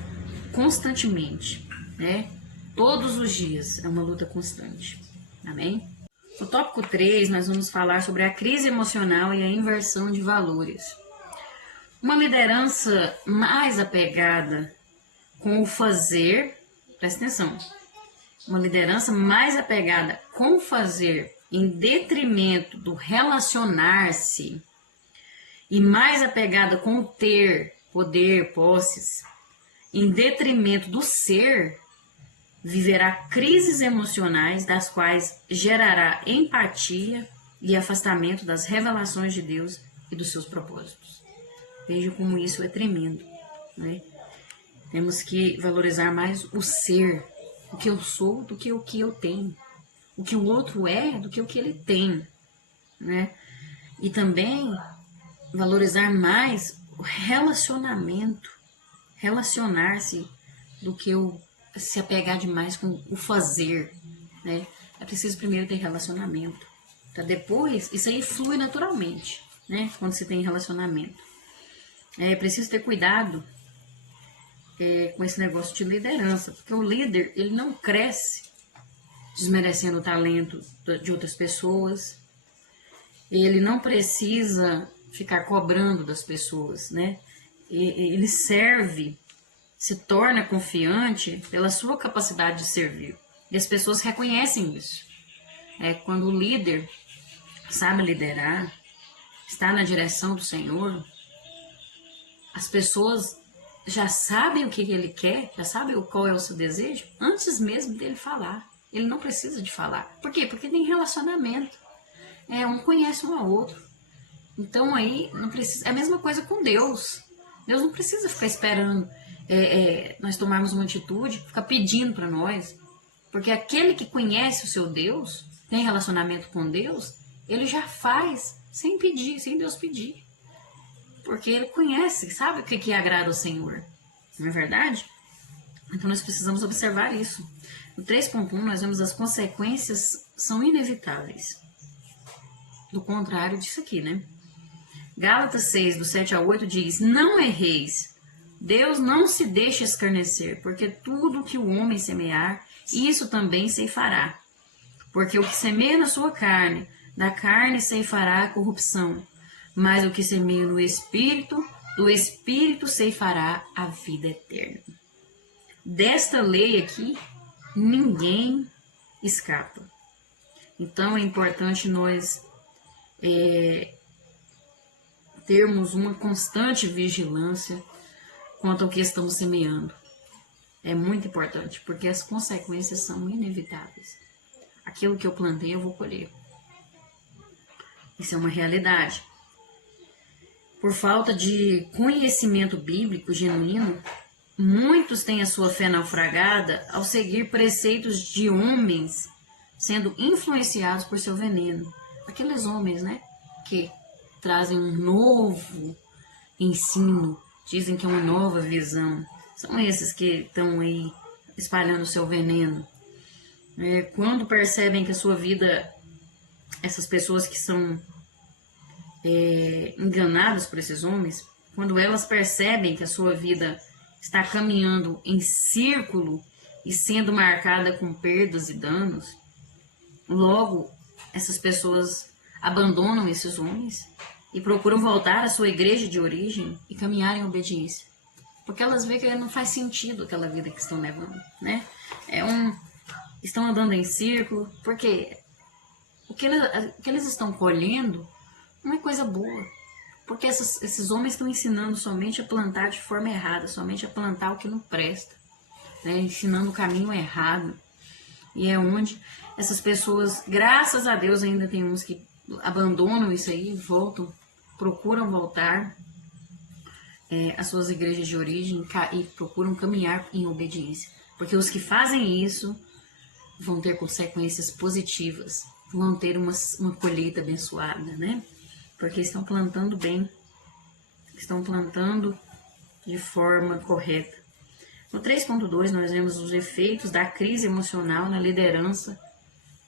constantemente, né? Todos os dias é uma luta constante. Amém? No tópico 3, nós vamos falar sobre a crise emocional e a inversão de valores. Uma liderança mais apegada com o fazer, presta atenção, uma liderança mais apegada com o fazer em detrimento do relacionar-se e mais apegada com o ter, poder, posses, em detrimento do ser, viverá crises emocionais das quais gerará empatia e afastamento das revelações de Deus e dos seus propósitos. Veja como isso é tremendo, né? Temos que valorizar mais o ser, o que eu sou, do que o que eu tenho. O que o outro é, do que o que ele tem, né? E também valorizar mais o relacionamento, relacionar-se, do que se apegar demais com o fazer, né? É preciso primeiro ter relacionamento, para depois, isso aí flui naturalmente, né? Quando se tem relacionamento. É preciso ter cuidado com esse negócio de liderança, porque o líder, ele não cresce desmerecendo o talento de outras pessoas, ele não precisa ficar cobrando das pessoas, né? Ele serve, se torna confiante pela sua capacidade de servir. E as pessoas reconhecem isso. Quando o líder sabe liderar, está na direção do Senhor, as pessoas já sabem o que ele quer, já sabem qual é o seu desejo, antes mesmo dele falar. Ele não precisa de falar. Por quê? Porque tem relacionamento. Um conhece um ao outro. Então aí não precisa. É a mesma coisa com Deus. Deus não precisa ficar esperando nós tomarmos uma atitude, ficar pedindo para nós. Porque aquele que conhece o seu Deus, tem relacionamento com Deus, ele já faz sem pedir, sem Deus pedir. Porque ele conhece, sabe o que agrada ao Senhor. Não é verdade? Então nós precisamos observar isso. No 3.1 nós vemos as consequências são inevitáveis. Do contrário disso aqui, né? Gálatas 6, do 7 ao 8 diz: não erreis, Deus não se deixa escarnecer, porque tudo que o homem semear, isso também ceifará. Porque o que semeia na sua carne, da carne ceifará a corrupção, mas o que semeia no Espírito, do Espírito ceifará a vida eterna. Desta lei aqui, ninguém escapa. Então é importante nós termos uma constante vigilância quanto ao que estamos semeando. É muito importante, porque as consequências são inevitáveis. Aquilo que eu plantei, eu vou colher. Isso é uma realidade. Por falta de conhecimento bíblico genuíno, muitos têm a sua fé naufragada ao seguir preceitos de homens, sendo influenciados por seu veneno. Aqueles homens, né, que trazem um novo ensino, dizem que é uma nova visão. São esses que estão aí espalhando o seu veneno. Quando percebem que a sua vida, essas pessoas que são enganadas por esses homens, quando elas percebem que a sua vida está caminhando em círculo e sendo marcada com perdas e danos, logo essas pessoas abandonam esses homens e procuram voltar à sua igreja de origem e caminhar em obediência. Porque elas veem que não faz sentido aquela vida que estão levando, né? Estão andando em círculo, porque o que eles estão colhendo não é coisa boa. Porque esses homens estão ensinando somente a plantar de forma errada, somente a plantar o que não presta, né? Ensinando o caminho errado. E é onde essas pessoas, graças a Deus, ainda tem uns que abandonam isso aí, voltam, procuram voltar às suas igrejas de origem e procuram caminhar em obediência. Porque os que fazem isso vão ter consequências positivas, vão ter uma colheita abençoada, né? Porque estão plantando bem, estão plantando de forma correta. No 3.2 nós vemos os efeitos da crise emocional na liderança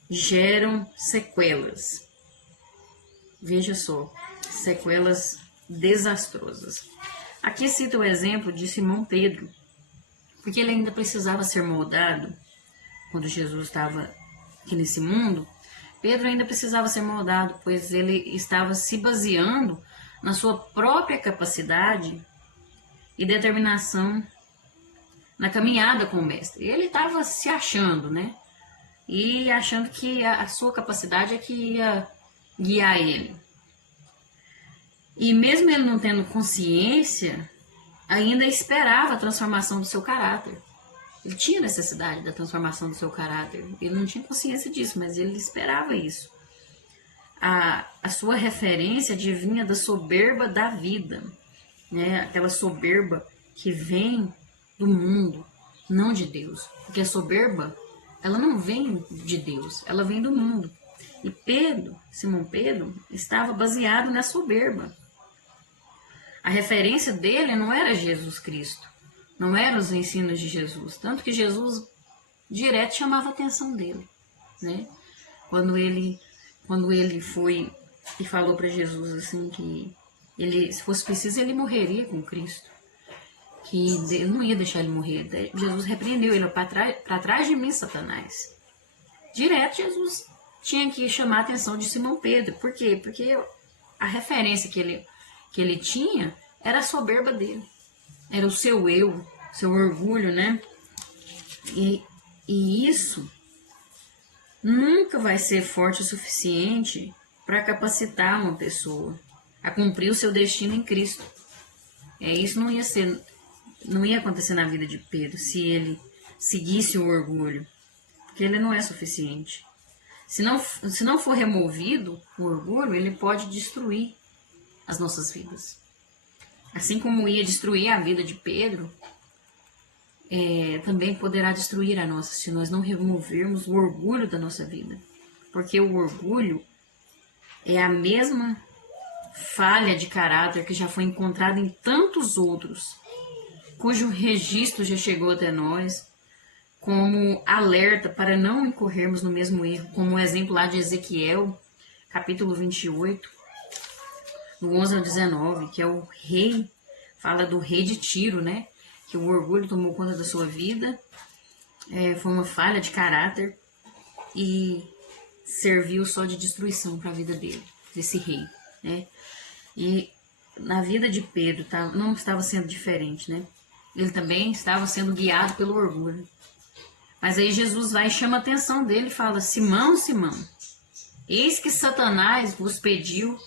geram sequelas. Veja só, sequelas desastrosas. Aqui cita o exemplo de Simão Pedro, porque ele ainda precisava ser moldado quando Jesus estava aqui nesse mundo, Pedro ainda precisava ser moldado, pois ele estava se baseando na sua própria capacidade e determinação na caminhada com o mestre. Ele estava se achando, né? E achando que a sua capacidade é que ia guiar ele. E mesmo ele não tendo consciência, ainda esperava a transformação do seu caráter. Ele tinha necessidade da transformação do seu caráter. Ele não tinha consciência disso, mas ele esperava isso. A sua referência vinha da soberba da vida, né? Aquela soberba que vem do mundo, não de Deus. Porque a soberba, ela não vem de Deus, ela vem do mundo. E Pedro, Simão Pedro, estava baseado na soberba. A referência dele não era Jesus Cristo, não eram os ensinos de Jesus. Tanto que Jesus direto chamava a atenção dele, né? Quando ele foi e falou para Jesus assim que ele, se fosse preciso, ele morreria com Cristo, que ele não ia deixar ele morrer. Jesus repreendeu ele: para trás de mim, Satanás. Direto Jesus tinha que chamar a atenção de Simão Pedro. Por quê? Porque a referência que ele tinha era a soberba dele, era o seu eu, seu orgulho, né? E isso nunca vai ser forte o suficiente para capacitar uma pessoa a cumprir o seu destino em Cristo. Isso não ia acontecer na vida de Pedro se ele seguisse o orgulho, porque ele não é suficiente. Se não for removido o orgulho, ele pode destruir as nossas vidas. Assim como ia destruir a vida de Pedro, também poderá destruir a nossa, se nós não removermos o orgulho da nossa vida. Porque o orgulho é a mesma falha de caráter que já foi encontrada em tantos outros, cujo registro já chegou até nós, como alerta para não incorrermos no mesmo erro, como o exemplo lá de Ezequiel, capítulo 28, no 11 ao 19, que é o rei, fala do rei de Tiro, né? Que o orgulho tomou conta da sua vida, foi uma falha de caráter e serviu só de destruição para a vida dele, desse rei, né? E na vida de Pedro não estava sendo diferente, né? Ele também estava sendo guiado pelo orgulho. Mas aí Jesus vai e chama a atenção dele e fala: Simão, Simão, eis que Satanás vos pediu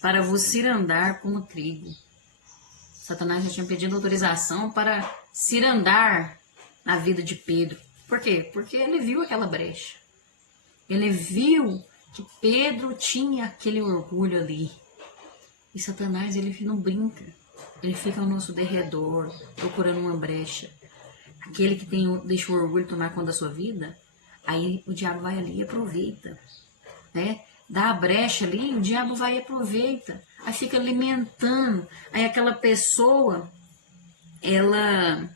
para vos cirandar como trigo. Satanás já tinha pedido autorização para cirandar na vida de Pedro. Por quê? Porque ele viu aquela brecha. Ele viu que Pedro tinha aquele orgulho ali. E Satanás, ele não brinca. Ele fica ao nosso derredor, procurando uma brecha. Aquele que deixa o orgulho tomar conta da sua vida, aí o diabo vai ali e aproveita, né? Dá a brecha ali, o diabo vai e aproveita. Aí fica alimentando. Aí aquela pessoa, ela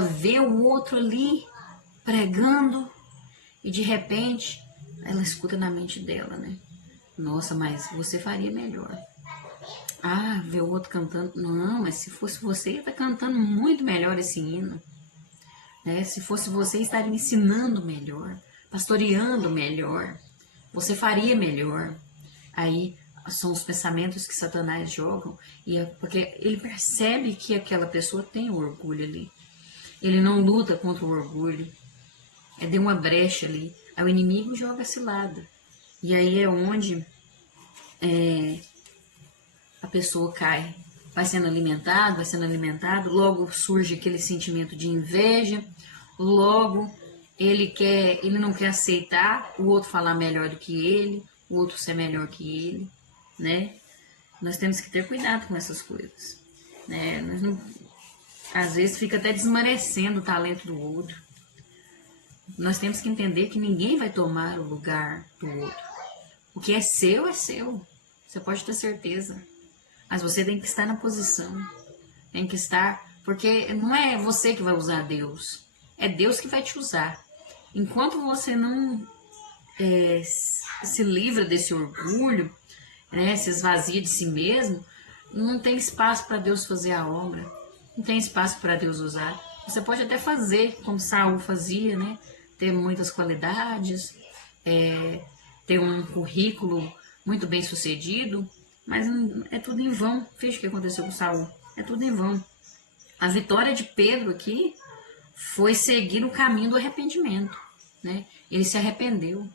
vê o outro ali pregando e de repente ela escuta na mente dela, né? Nossa, mas você faria melhor. Ah, vê o outro cantando. Não, mas se fosse você, ia estar cantando muito melhor esse hino, né? Se fosse você, estaria ensinando melhor, pastoreando melhor. Você faria melhor. Aí são os pensamentos que Satanás jogam, porque ele percebe que aquela pessoa tem o orgulho ali. Ele não luta contra o orgulho. Deu uma brecha ali. Aí o inimigo joga a cilada. E aí é onde a pessoa cai. Vai sendo alimentado, logo surge aquele sentimento de inveja, logo ele não quer aceitar o outro falar melhor do que ele, o outro ser melhor que ele, né? Nós temos que ter cuidado com essas coisas, né? Às vezes fica até desmerecendo o talento do outro. Nós temos que entender que ninguém vai tomar o lugar do outro. O que é seu, você pode ter certeza. Mas você tem que estar na posição, tem que estar, porque não é você que vai usar Deus, é Deus que vai te usar. Enquanto você não se livra desse orgulho, né, se esvazia de si mesmo, não tem espaço para Deus fazer a obra, não tem espaço para Deus usar. Você pode até fazer como Saul fazia, né? ter muitas qualidades, ter um currículo muito bem sucedido, mas é tudo em vão. Veja o que aconteceu com Saul, é tudo em vão. A vitória de Pedro aqui foi seguir o caminho do arrependimento, né? Ele se arrependeu,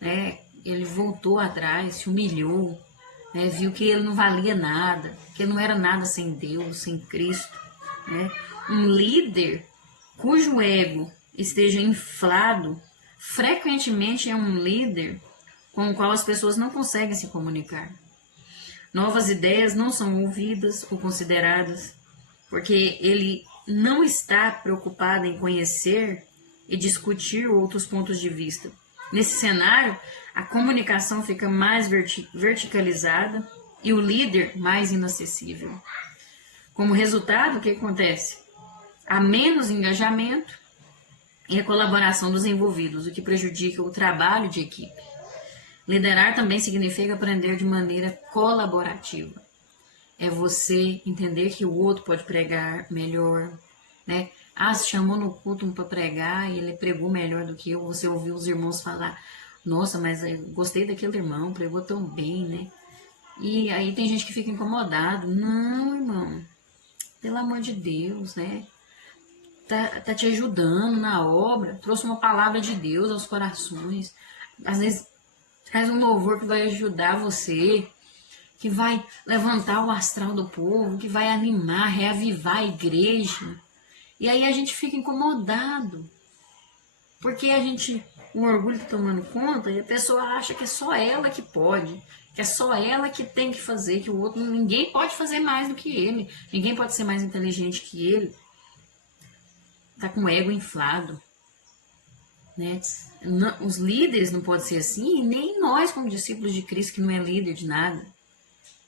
né? Ele voltou atrás, se humilhou, né? Viu que ele não valia nada, que ele não era nada sem Deus, sem Cristo, né? Um líder cujo ego esteja inflado, frequentemente é um líder com o qual as pessoas não conseguem se comunicar. Novas ideias não são ouvidas ou consideradas, porque ele não está preocupado em conhecer e discutir outros pontos de vista. Nesse cenário, a comunicação fica mais verticalizada e o líder mais inacessível. Como resultado, o que acontece? Há menos engajamento e a colaboração dos envolvidos, o que prejudica o trabalho de equipe. Liderar também significa aprender de maneira colaborativa. É você entender que o outro pode pregar melhor, né? Ah, se chamou no culto para pregar e ele pregou melhor do que eu. Você ouviu os irmãos falar, nossa, mas eu gostei daquele irmão, pregou tão bem, né? E aí tem gente que fica incomodado. Não, irmão, pelo amor de Deus, né? Tá te ajudando na obra, trouxe uma palavra de Deus aos corações. Às vezes traz um louvor que vai ajudar você, que vai levantar o astral do povo, que vai animar, reavivar a igreja. E aí a gente fica incomodado, porque o orgulho está tomando conta e a pessoa acha que é só ela que pode, que é só ela que tem que fazer, que o outro, ninguém pode fazer mais do que ele, ninguém pode ser mais inteligente que ele. Tá com o ego inflado, né? Os líderes não podem ser assim, e nem nós como discípulos de Cristo, que não é líder de nada,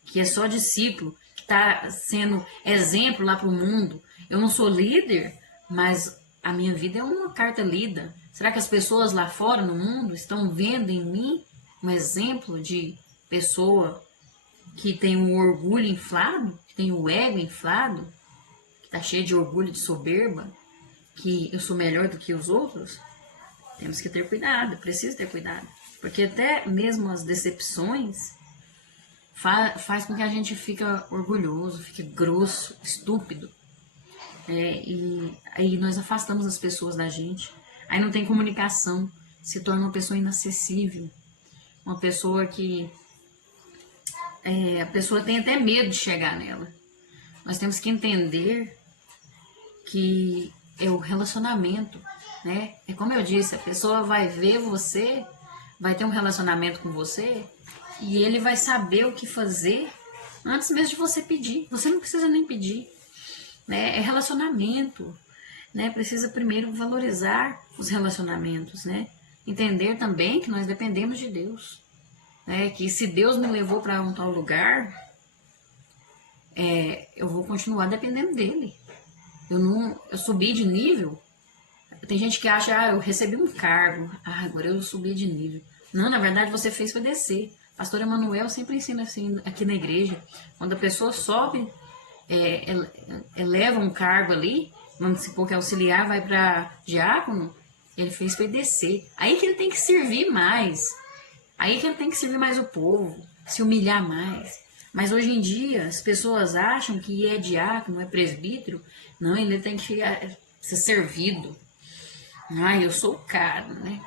que é só discípulo, que está sendo exemplo lá para o mundo. Eu não sou líder, mas a minha vida é uma carta lida. Será que as pessoas lá fora no mundo estão vendo em mim um exemplo de pessoa que tem o orgulho inflado, que tem o ego inflado, que está cheia de orgulho, de soberba, que eu sou melhor do que os outros? Temos que ter cuidado, preciso ter cuidado. Porque até mesmo as decepções faz com que a gente fique orgulhoso, fique grosso, estúpido. E aí nós afastamos as pessoas da gente. Aí não tem comunicação, se torna uma pessoa inacessível. Uma pessoa que a pessoa tem até medo de chegar nela. Nós temos que entender que é o relacionamento, né? É como eu disse, a pessoa vai ver você, vai ter um relacionamento com você e ele vai saber o que fazer antes mesmo de você pedir. Você não precisa nem pedir, né? É relacionamento, né? Precisa primeiro valorizar os relacionamentos, né? Entender também que nós dependemos de Deus, né? Que se Deus me levou para um tal lugar, eu vou continuar dependendo dele. Eu subi de nível. Tem gente que acha, eu recebi um cargo, agora eu subi de nível. Não, na verdade você fez para descer. Pastor Emanuel sempre ensina assim aqui na igreja. Quando a pessoa sobe, eleva um cargo ali, vamos supor que auxiliar vai para diácono, ele fez para descer. Aí que ele tem que servir mais. Aí que ele tem que servir mais o povo, se humilhar mais. Mas hoje em dia as pessoas acham que é diácono, é presbítero. Não, ele tem que ser servido. Ah, eu sou o cara, né?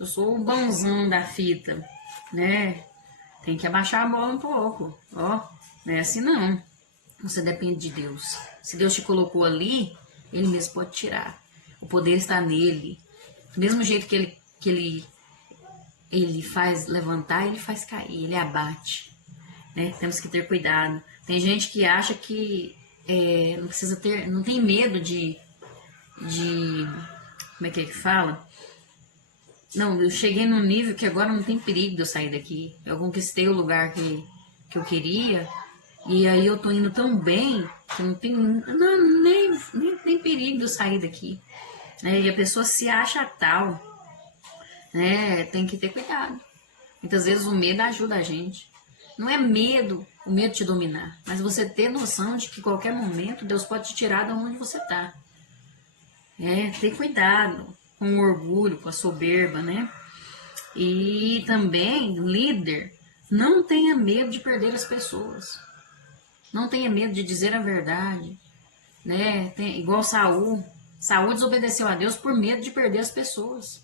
Eu sou o bonzão da fita, né? Tem que abaixar a bola um pouco. Ó, não é assim não. Você depende de Deus. Se Deus te colocou ali, Ele mesmo pode tirar. O poder está nele. Do mesmo jeito que ele faz levantar, Ele faz cair, Ele abate. Né? Temos que ter cuidado. Tem gente que acha que não precisa ter, não tem medo de como é que fala? Não, eu cheguei num nível que agora não tem perigo de eu sair daqui. Eu conquistei o lugar que eu queria e aí eu tô indo tão bem que não tem nem perigo de eu sair daqui. E a pessoa se acha tal, né? Tem que ter cuidado. Muitas vezes o medo ajuda a gente. Não é medo, o medo te dominar, mas você ter noção de que em qualquer momento Deus pode te tirar de onde você está. Ter cuidado com o orgulho, com a soberba, né? E também, líder, não tenha medo de perder as pessoas. Não tenha medo de dizer a verdade, né? Igual Saul. Saul desobedeceu a Deus por medo de perder as pessoas.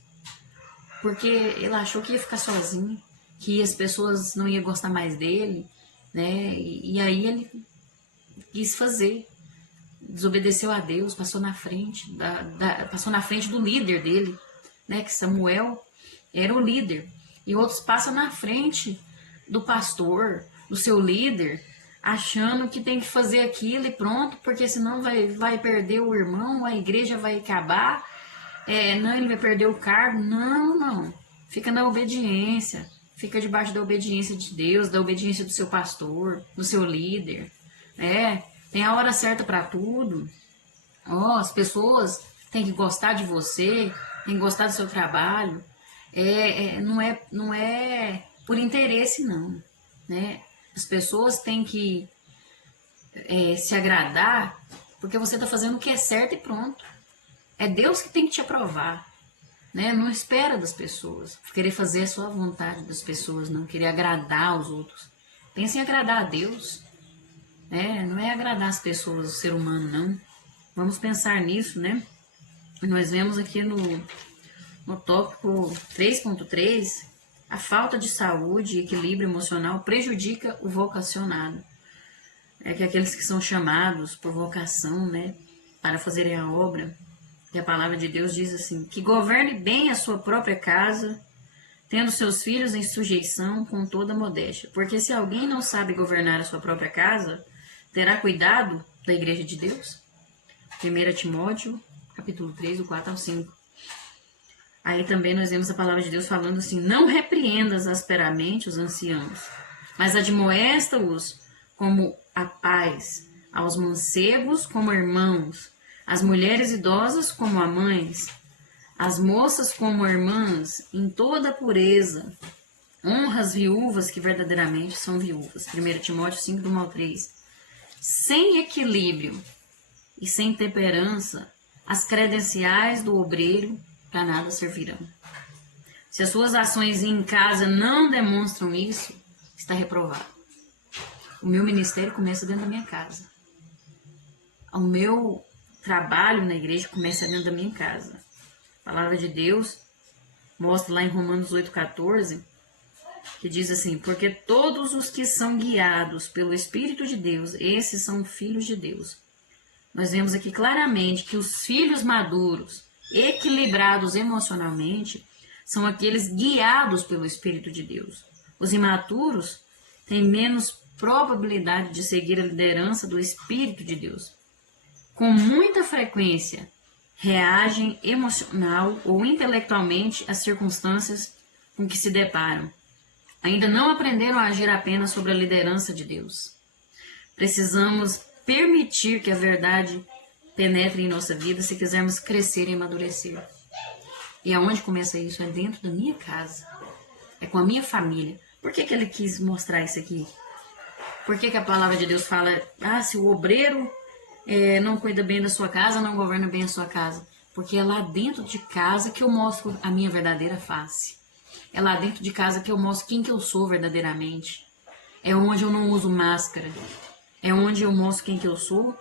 Porque ele achou que ia ficar sozinho, que as pessoas não iam gostar mais dele, né? E aí ele quis fazer. Desobedeceu a Deus, passou na frente, passou na frente do líder dele, né? Que Samuel era o líder. E outros passam na frente do pastor, do seu líder, achando que tem que fazer aquilo e pronto, porque senão vai perder o irmão, a igreja vai acabar, não, ele vai perder o cargo. Não, não. Fica na obediência, fica debaixo da obediência de Deus, da obediência do seu pastor, do seu líder. Tem a hora certa para tudo. As pessoas têm que gostar de você, têm que gostar do seu trabalho. Não é por interesse, não, né? As pessoas têm que se agradar porque você está fazendo o que é certo e pronto. É Deus que tem que te aprovar, né? Não espera das pessoas, querer fazer a sua vontade das pessoas, não querer agradar aos outros. Pense em agradar a Deus, né? Não é agradar as pessoas, o ser humano, não. Vamos pensar nisso, né? Nós vemos aqui no tópico 3.3, a falta de saúde e equilíbrio emocional prejudica o vocacionado. É que aqueles que são chamados por vocação, né, para fazerem a obra, que a palavra de Deus diz assim, que governe bem a sua própria casa, tendo seus filhos em sujeição com toda modéstia. Porque se alguém não sabe governar a sua própria casa, terá cuidado da igreja de Deus? 1 Timóteo, capítulo 3, do 4 ao 5. Aí também nós vemos a palavra de Deus falando assim, não repreendas asperamente os anciãos, mas admoesta-os como a paz, aos mancebos como irmãos, as mulheres idosas como a mães, as moças como irmãs, em toda a pureza. Honra as viúvas que verdadeiramente são viúvas. 1 Timóteo 5, do 1 ao 3. Sem equilíbrio e sem temperança, as credenciais do obreiro para nada servirão. Se as suas ações em casa não demonstram isso, está reprovado. O meu ministério começa dentro da minha casa. O meu trabalho na igreja começa dentro da minha casa. A palavra de Deus mostra lá em Romanos 8,14, que diz assim, porque todos os que são guiados pelo Espírito de Deus, esses são filhos de Deus. Nós vemos aqui claramente que os filhos maduros, equilibrados emocionalmente, são aqueles guiados pelo Espírito de Deus. Os imaturos têm menos probabilidade de seguir a liderança do Espírito de Deus. Com muita frequência, reagem emocional ou intelectualmente às circunstâncias com que se deparam. Ainda não aprenderam a agir apenas sobre a liderança de Deus. Precisamos permitir que a verdade penetre em nossa vida se quisermos crescer e amadurecer. E aonde começa isso? É dentro da minha casa. É com a minha família. Por que ele quis mostrar isso aqui? Por que a palavra de Deus fala, se o obreiro não cuida bem da sua casa, não governa bem a sua casa? Porque é lá dentro de casa que eu mostro a minha verdadeira face. É lá dentro de casa que eu mostro quem que eu sou verdadeiramente. É onde eu não uso máscara. É onde eu mostro quem que eu sou.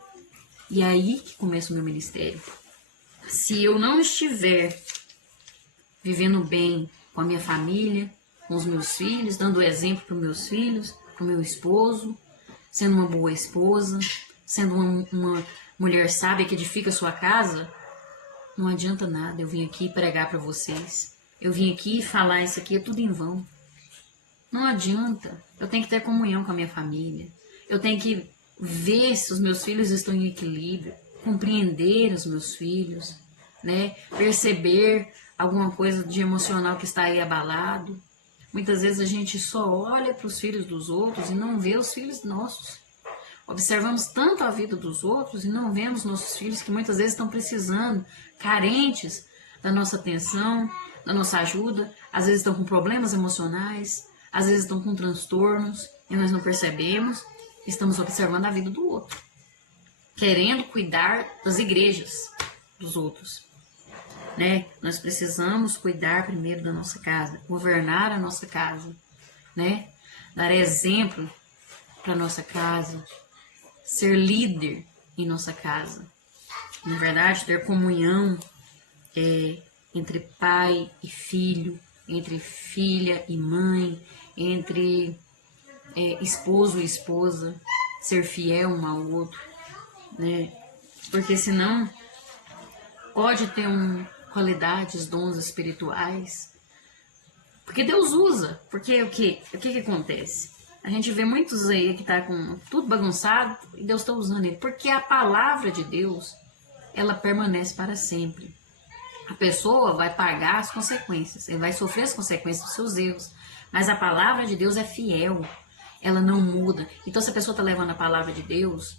E é aí que começa o meu ministério. Se eu não estiver vivendo bem com a minha família, com os meus filhos, dando exemplo para os meus filhos, para o meu esposo, sendo uma boa esposa, sendo uma mulher sábia que edifica a sua casa, não adianta nada eu vim aqui pregar para vocês. Eu vim aqui falar isso aqui, é tudo em vão. Não adianta. Eu tenho que ter comunhão com a minha família. Eu tenho que ver se os meus filhos estão em equilíbrio, compreender os meus filhos, né? Perceber alguma coisa de emocional que está aí abalado. Muitas vezes a gente só olha para os filhos dos outros e não vê os filhos nossos. Observamos tanto a vida dos outros e não vemos nossos filhos que muitas vezes estão precisando, carentes da nossa atenção, da nossa ajuda. Às vezes estão com problemas emocionais, às vezes estão com transtornos e nós não percebemos. Estamos observando a vida do outro, querendo cuidar das igrejas dos outros. né? Nós precisamos cuidar primeiro da nossa casa, governar a nossa casa, né? Dar exemplo para nossa casa, ser líder em nossa casa. Na verdade, ter comunhão entre pai e filho, entre filha e mãe, entre esposo e esposa, ser fiel um ao outro, né? Porque senão pode ter qualidades, dons espirituais, porque Deus usa. Porque o que acontece? A gente vê muitos aí que tá com tudo bagunçado e Deus está usando ele, porque a palavra de Deus, ela permanece para sempre. A pessoa vai pagar as consequências, ele vai sofrer as consequências dos seus erros, mas a palavra de Deus é fiel, ela não muda. Então, se a pessoa está levando a palavra de Deus,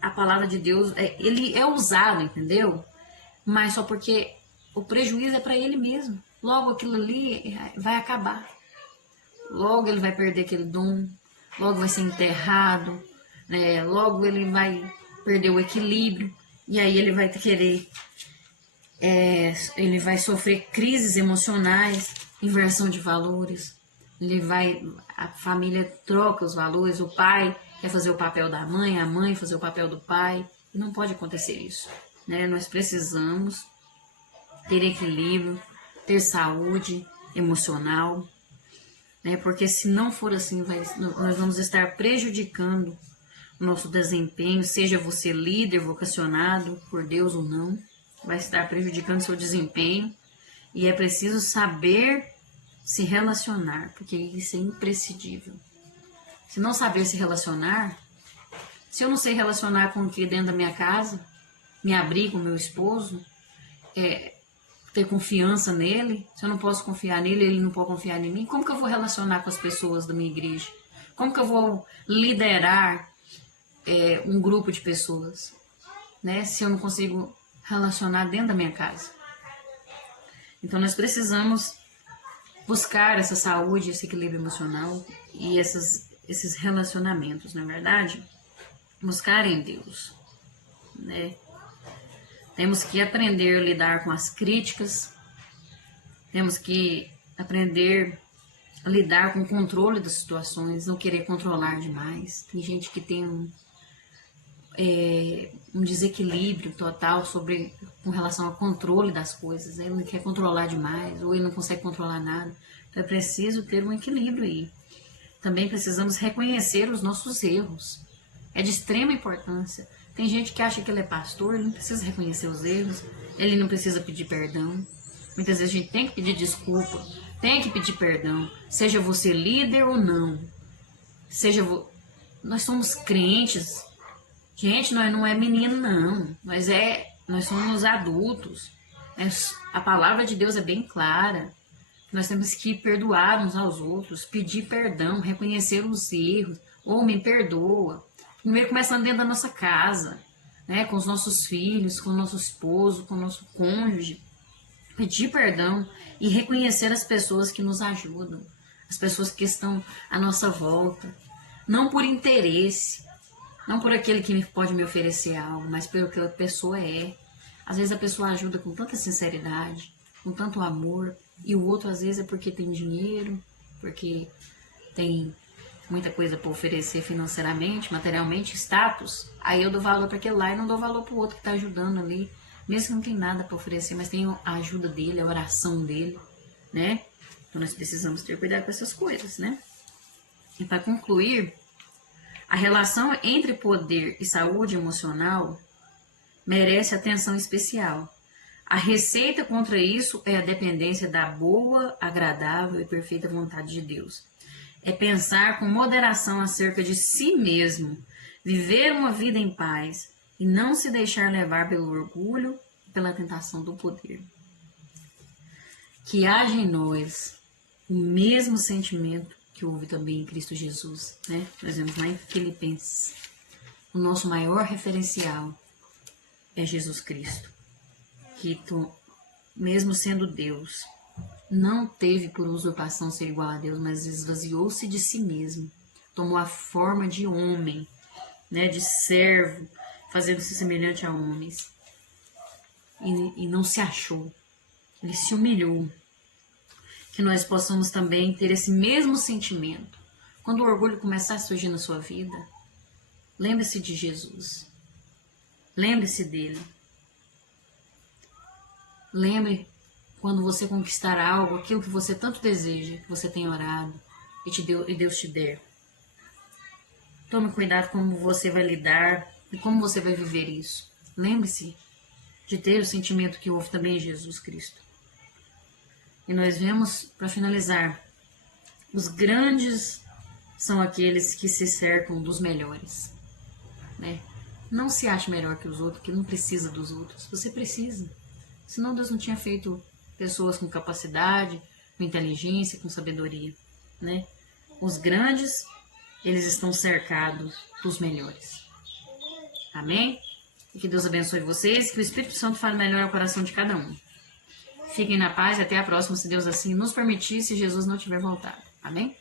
a palavra de Deus, ele é usado, entendeu? Mas só porque o prejuízo é para ele mesmo. Logo aquilo ali vai acabar. Logo ele vai perder aquele dom, logo vai ser enterrado, né? Logo ele vai perder o equilíbrio, e aí ele vai querer, ele vai sofrer crises emocionais, inversão de valores. A família troca os valores, o pai quer fazer o papel da mãe, a mãe fazer o papel do pai, e não pode acontecer isso, né? Nós precisamos ter equilíbrio, ter saúde emocional, né? Porque se não for assim, nós vamos estar prejudicando o nosso desempenho, seja você líder, vocacionado por Deus ou não, vai estar prejudicando seu desempenho, e é preciso saber se relacionar, porque isso é imprescindível. Se não saber se relacionar, se eu não sei relacionar com o que dentro da minha casa, me abrir com o meu esposo, ter confiança nele, se eu não posso confiar nele, ele não pode confiar em mim, como que eu vou relacionar com as pessoas da minha igreja? Como que eu vou liderar um grupo de pessoas, né? Se eu não consigo relacionar dentro da minha casa. Então nós precisamos buscar essa saúde, esse equilíbrio emocional e esses relacionamentos, na verdade, buscar em Deus, né? Temos que aprender a lidar com as críticas, temos que aprender a lidar com o controle das situações, não querer controlar demais. Tem gente que tem um desequilíbrio total com relação ao controle das coisas, né? Ele não quer controlar demais, ou ele não consegue controlar nada. Então é preciso ter um equilíbrio aí. Também precisamos reconhecer os nossos erros. É de extrema importância. Tem gente que acha que ele é pastor, ele não precisa reconhecer os erros, ele não precisa pedir perdão. Muitas vezes a gente tem que pedir desculpa, tem que pedir perdão, seja você líder ou não. Nós somos crentes. Gente, nós não é menino, não. Nós somos adultos. A palavra de Deus é bem clara. Nós temos que perdoar uns aos outros, pedir perdão, reconhecer os erros. Ou me perdoa. Primeiro começando dentro da nossa casa, né? Com os nossos filhos, com o nosso esposo, com o nosso cônjuge. Pedir perdão e reconhecer as pessoas que nos ajudam, as pessoas que estão à nossa volta. Não por interesse, não por aquele que pode me oferecer algo, mas pelo que a pessoa é. Às vezes a pessoa ajuda com tanta sinceridade, com tanto amor, e o outro às vezes é porque tem dinheiro, porque tem muita coisa para oferecer financeiramente, materialmente, status. Aí eu dou valor para aquele lá e não dou valor para o outro que está ajudando ali, mesmo que não tem nada para oferecer, mas tem a ajuda dele, a oração dele, né? Então nós precisamos ter cuidado com essas coisas, né? E para concluir, a relação entre poder e saúde emocional merece atenção especial. A receita contra isso é a dependência da boa, agradável e perfeita vontade de Deus. É pensar com moderação acerca de si mesmo, viver uma vida em paz e não se deixar levar pelo orgulho e pela tentação do poder. Que haja em nós o mesmo sentimento que houve também em Cristo Jesus, né? Por exemplo, lá em Filipenses, o nosso maior referencial é Jesus Cristo, que mesmo sendo Deus, não teve por usurpação ser igual a Deus, mas esvaziou-se de si mesmo, tomou a forma de homem, né, de servo, fazendo-se semelhante a homens. e não se achou. Ele se humilhou. Que nós possamos também ter esse mesmo sentimento. Quando o orgulho começar a surgir na sua vida, lembre-se de Jesus. Lembre-se dele. Lembre quando você conquistar algo, aquilo que você tanto deseja, que você tem orado e Deus te der. Tome cuidado como você vai lidar e como você vai viver isso. Lembre-se de ter o sentimento que houve também em Jesus Cristo. E nós vemos, para finalizar, os grandes são aqueles que se cercam dos melhores. Né? Não se ache melhor que os outros, que não precisa dos outros. Você precisa. Senão Deus não tinha feito pessoas com capacidade, com inteligência, com sabedoria. Né? Os grandes, eles estão cercados dos melhores. Amém? E que Deus abençoe vocês, que o Espírito Santo fale melhor ao coração de cada um. Fiquem na paz e até a próxima, se Deus assim nos permitir, se Jesus não tiver voltado. Amém?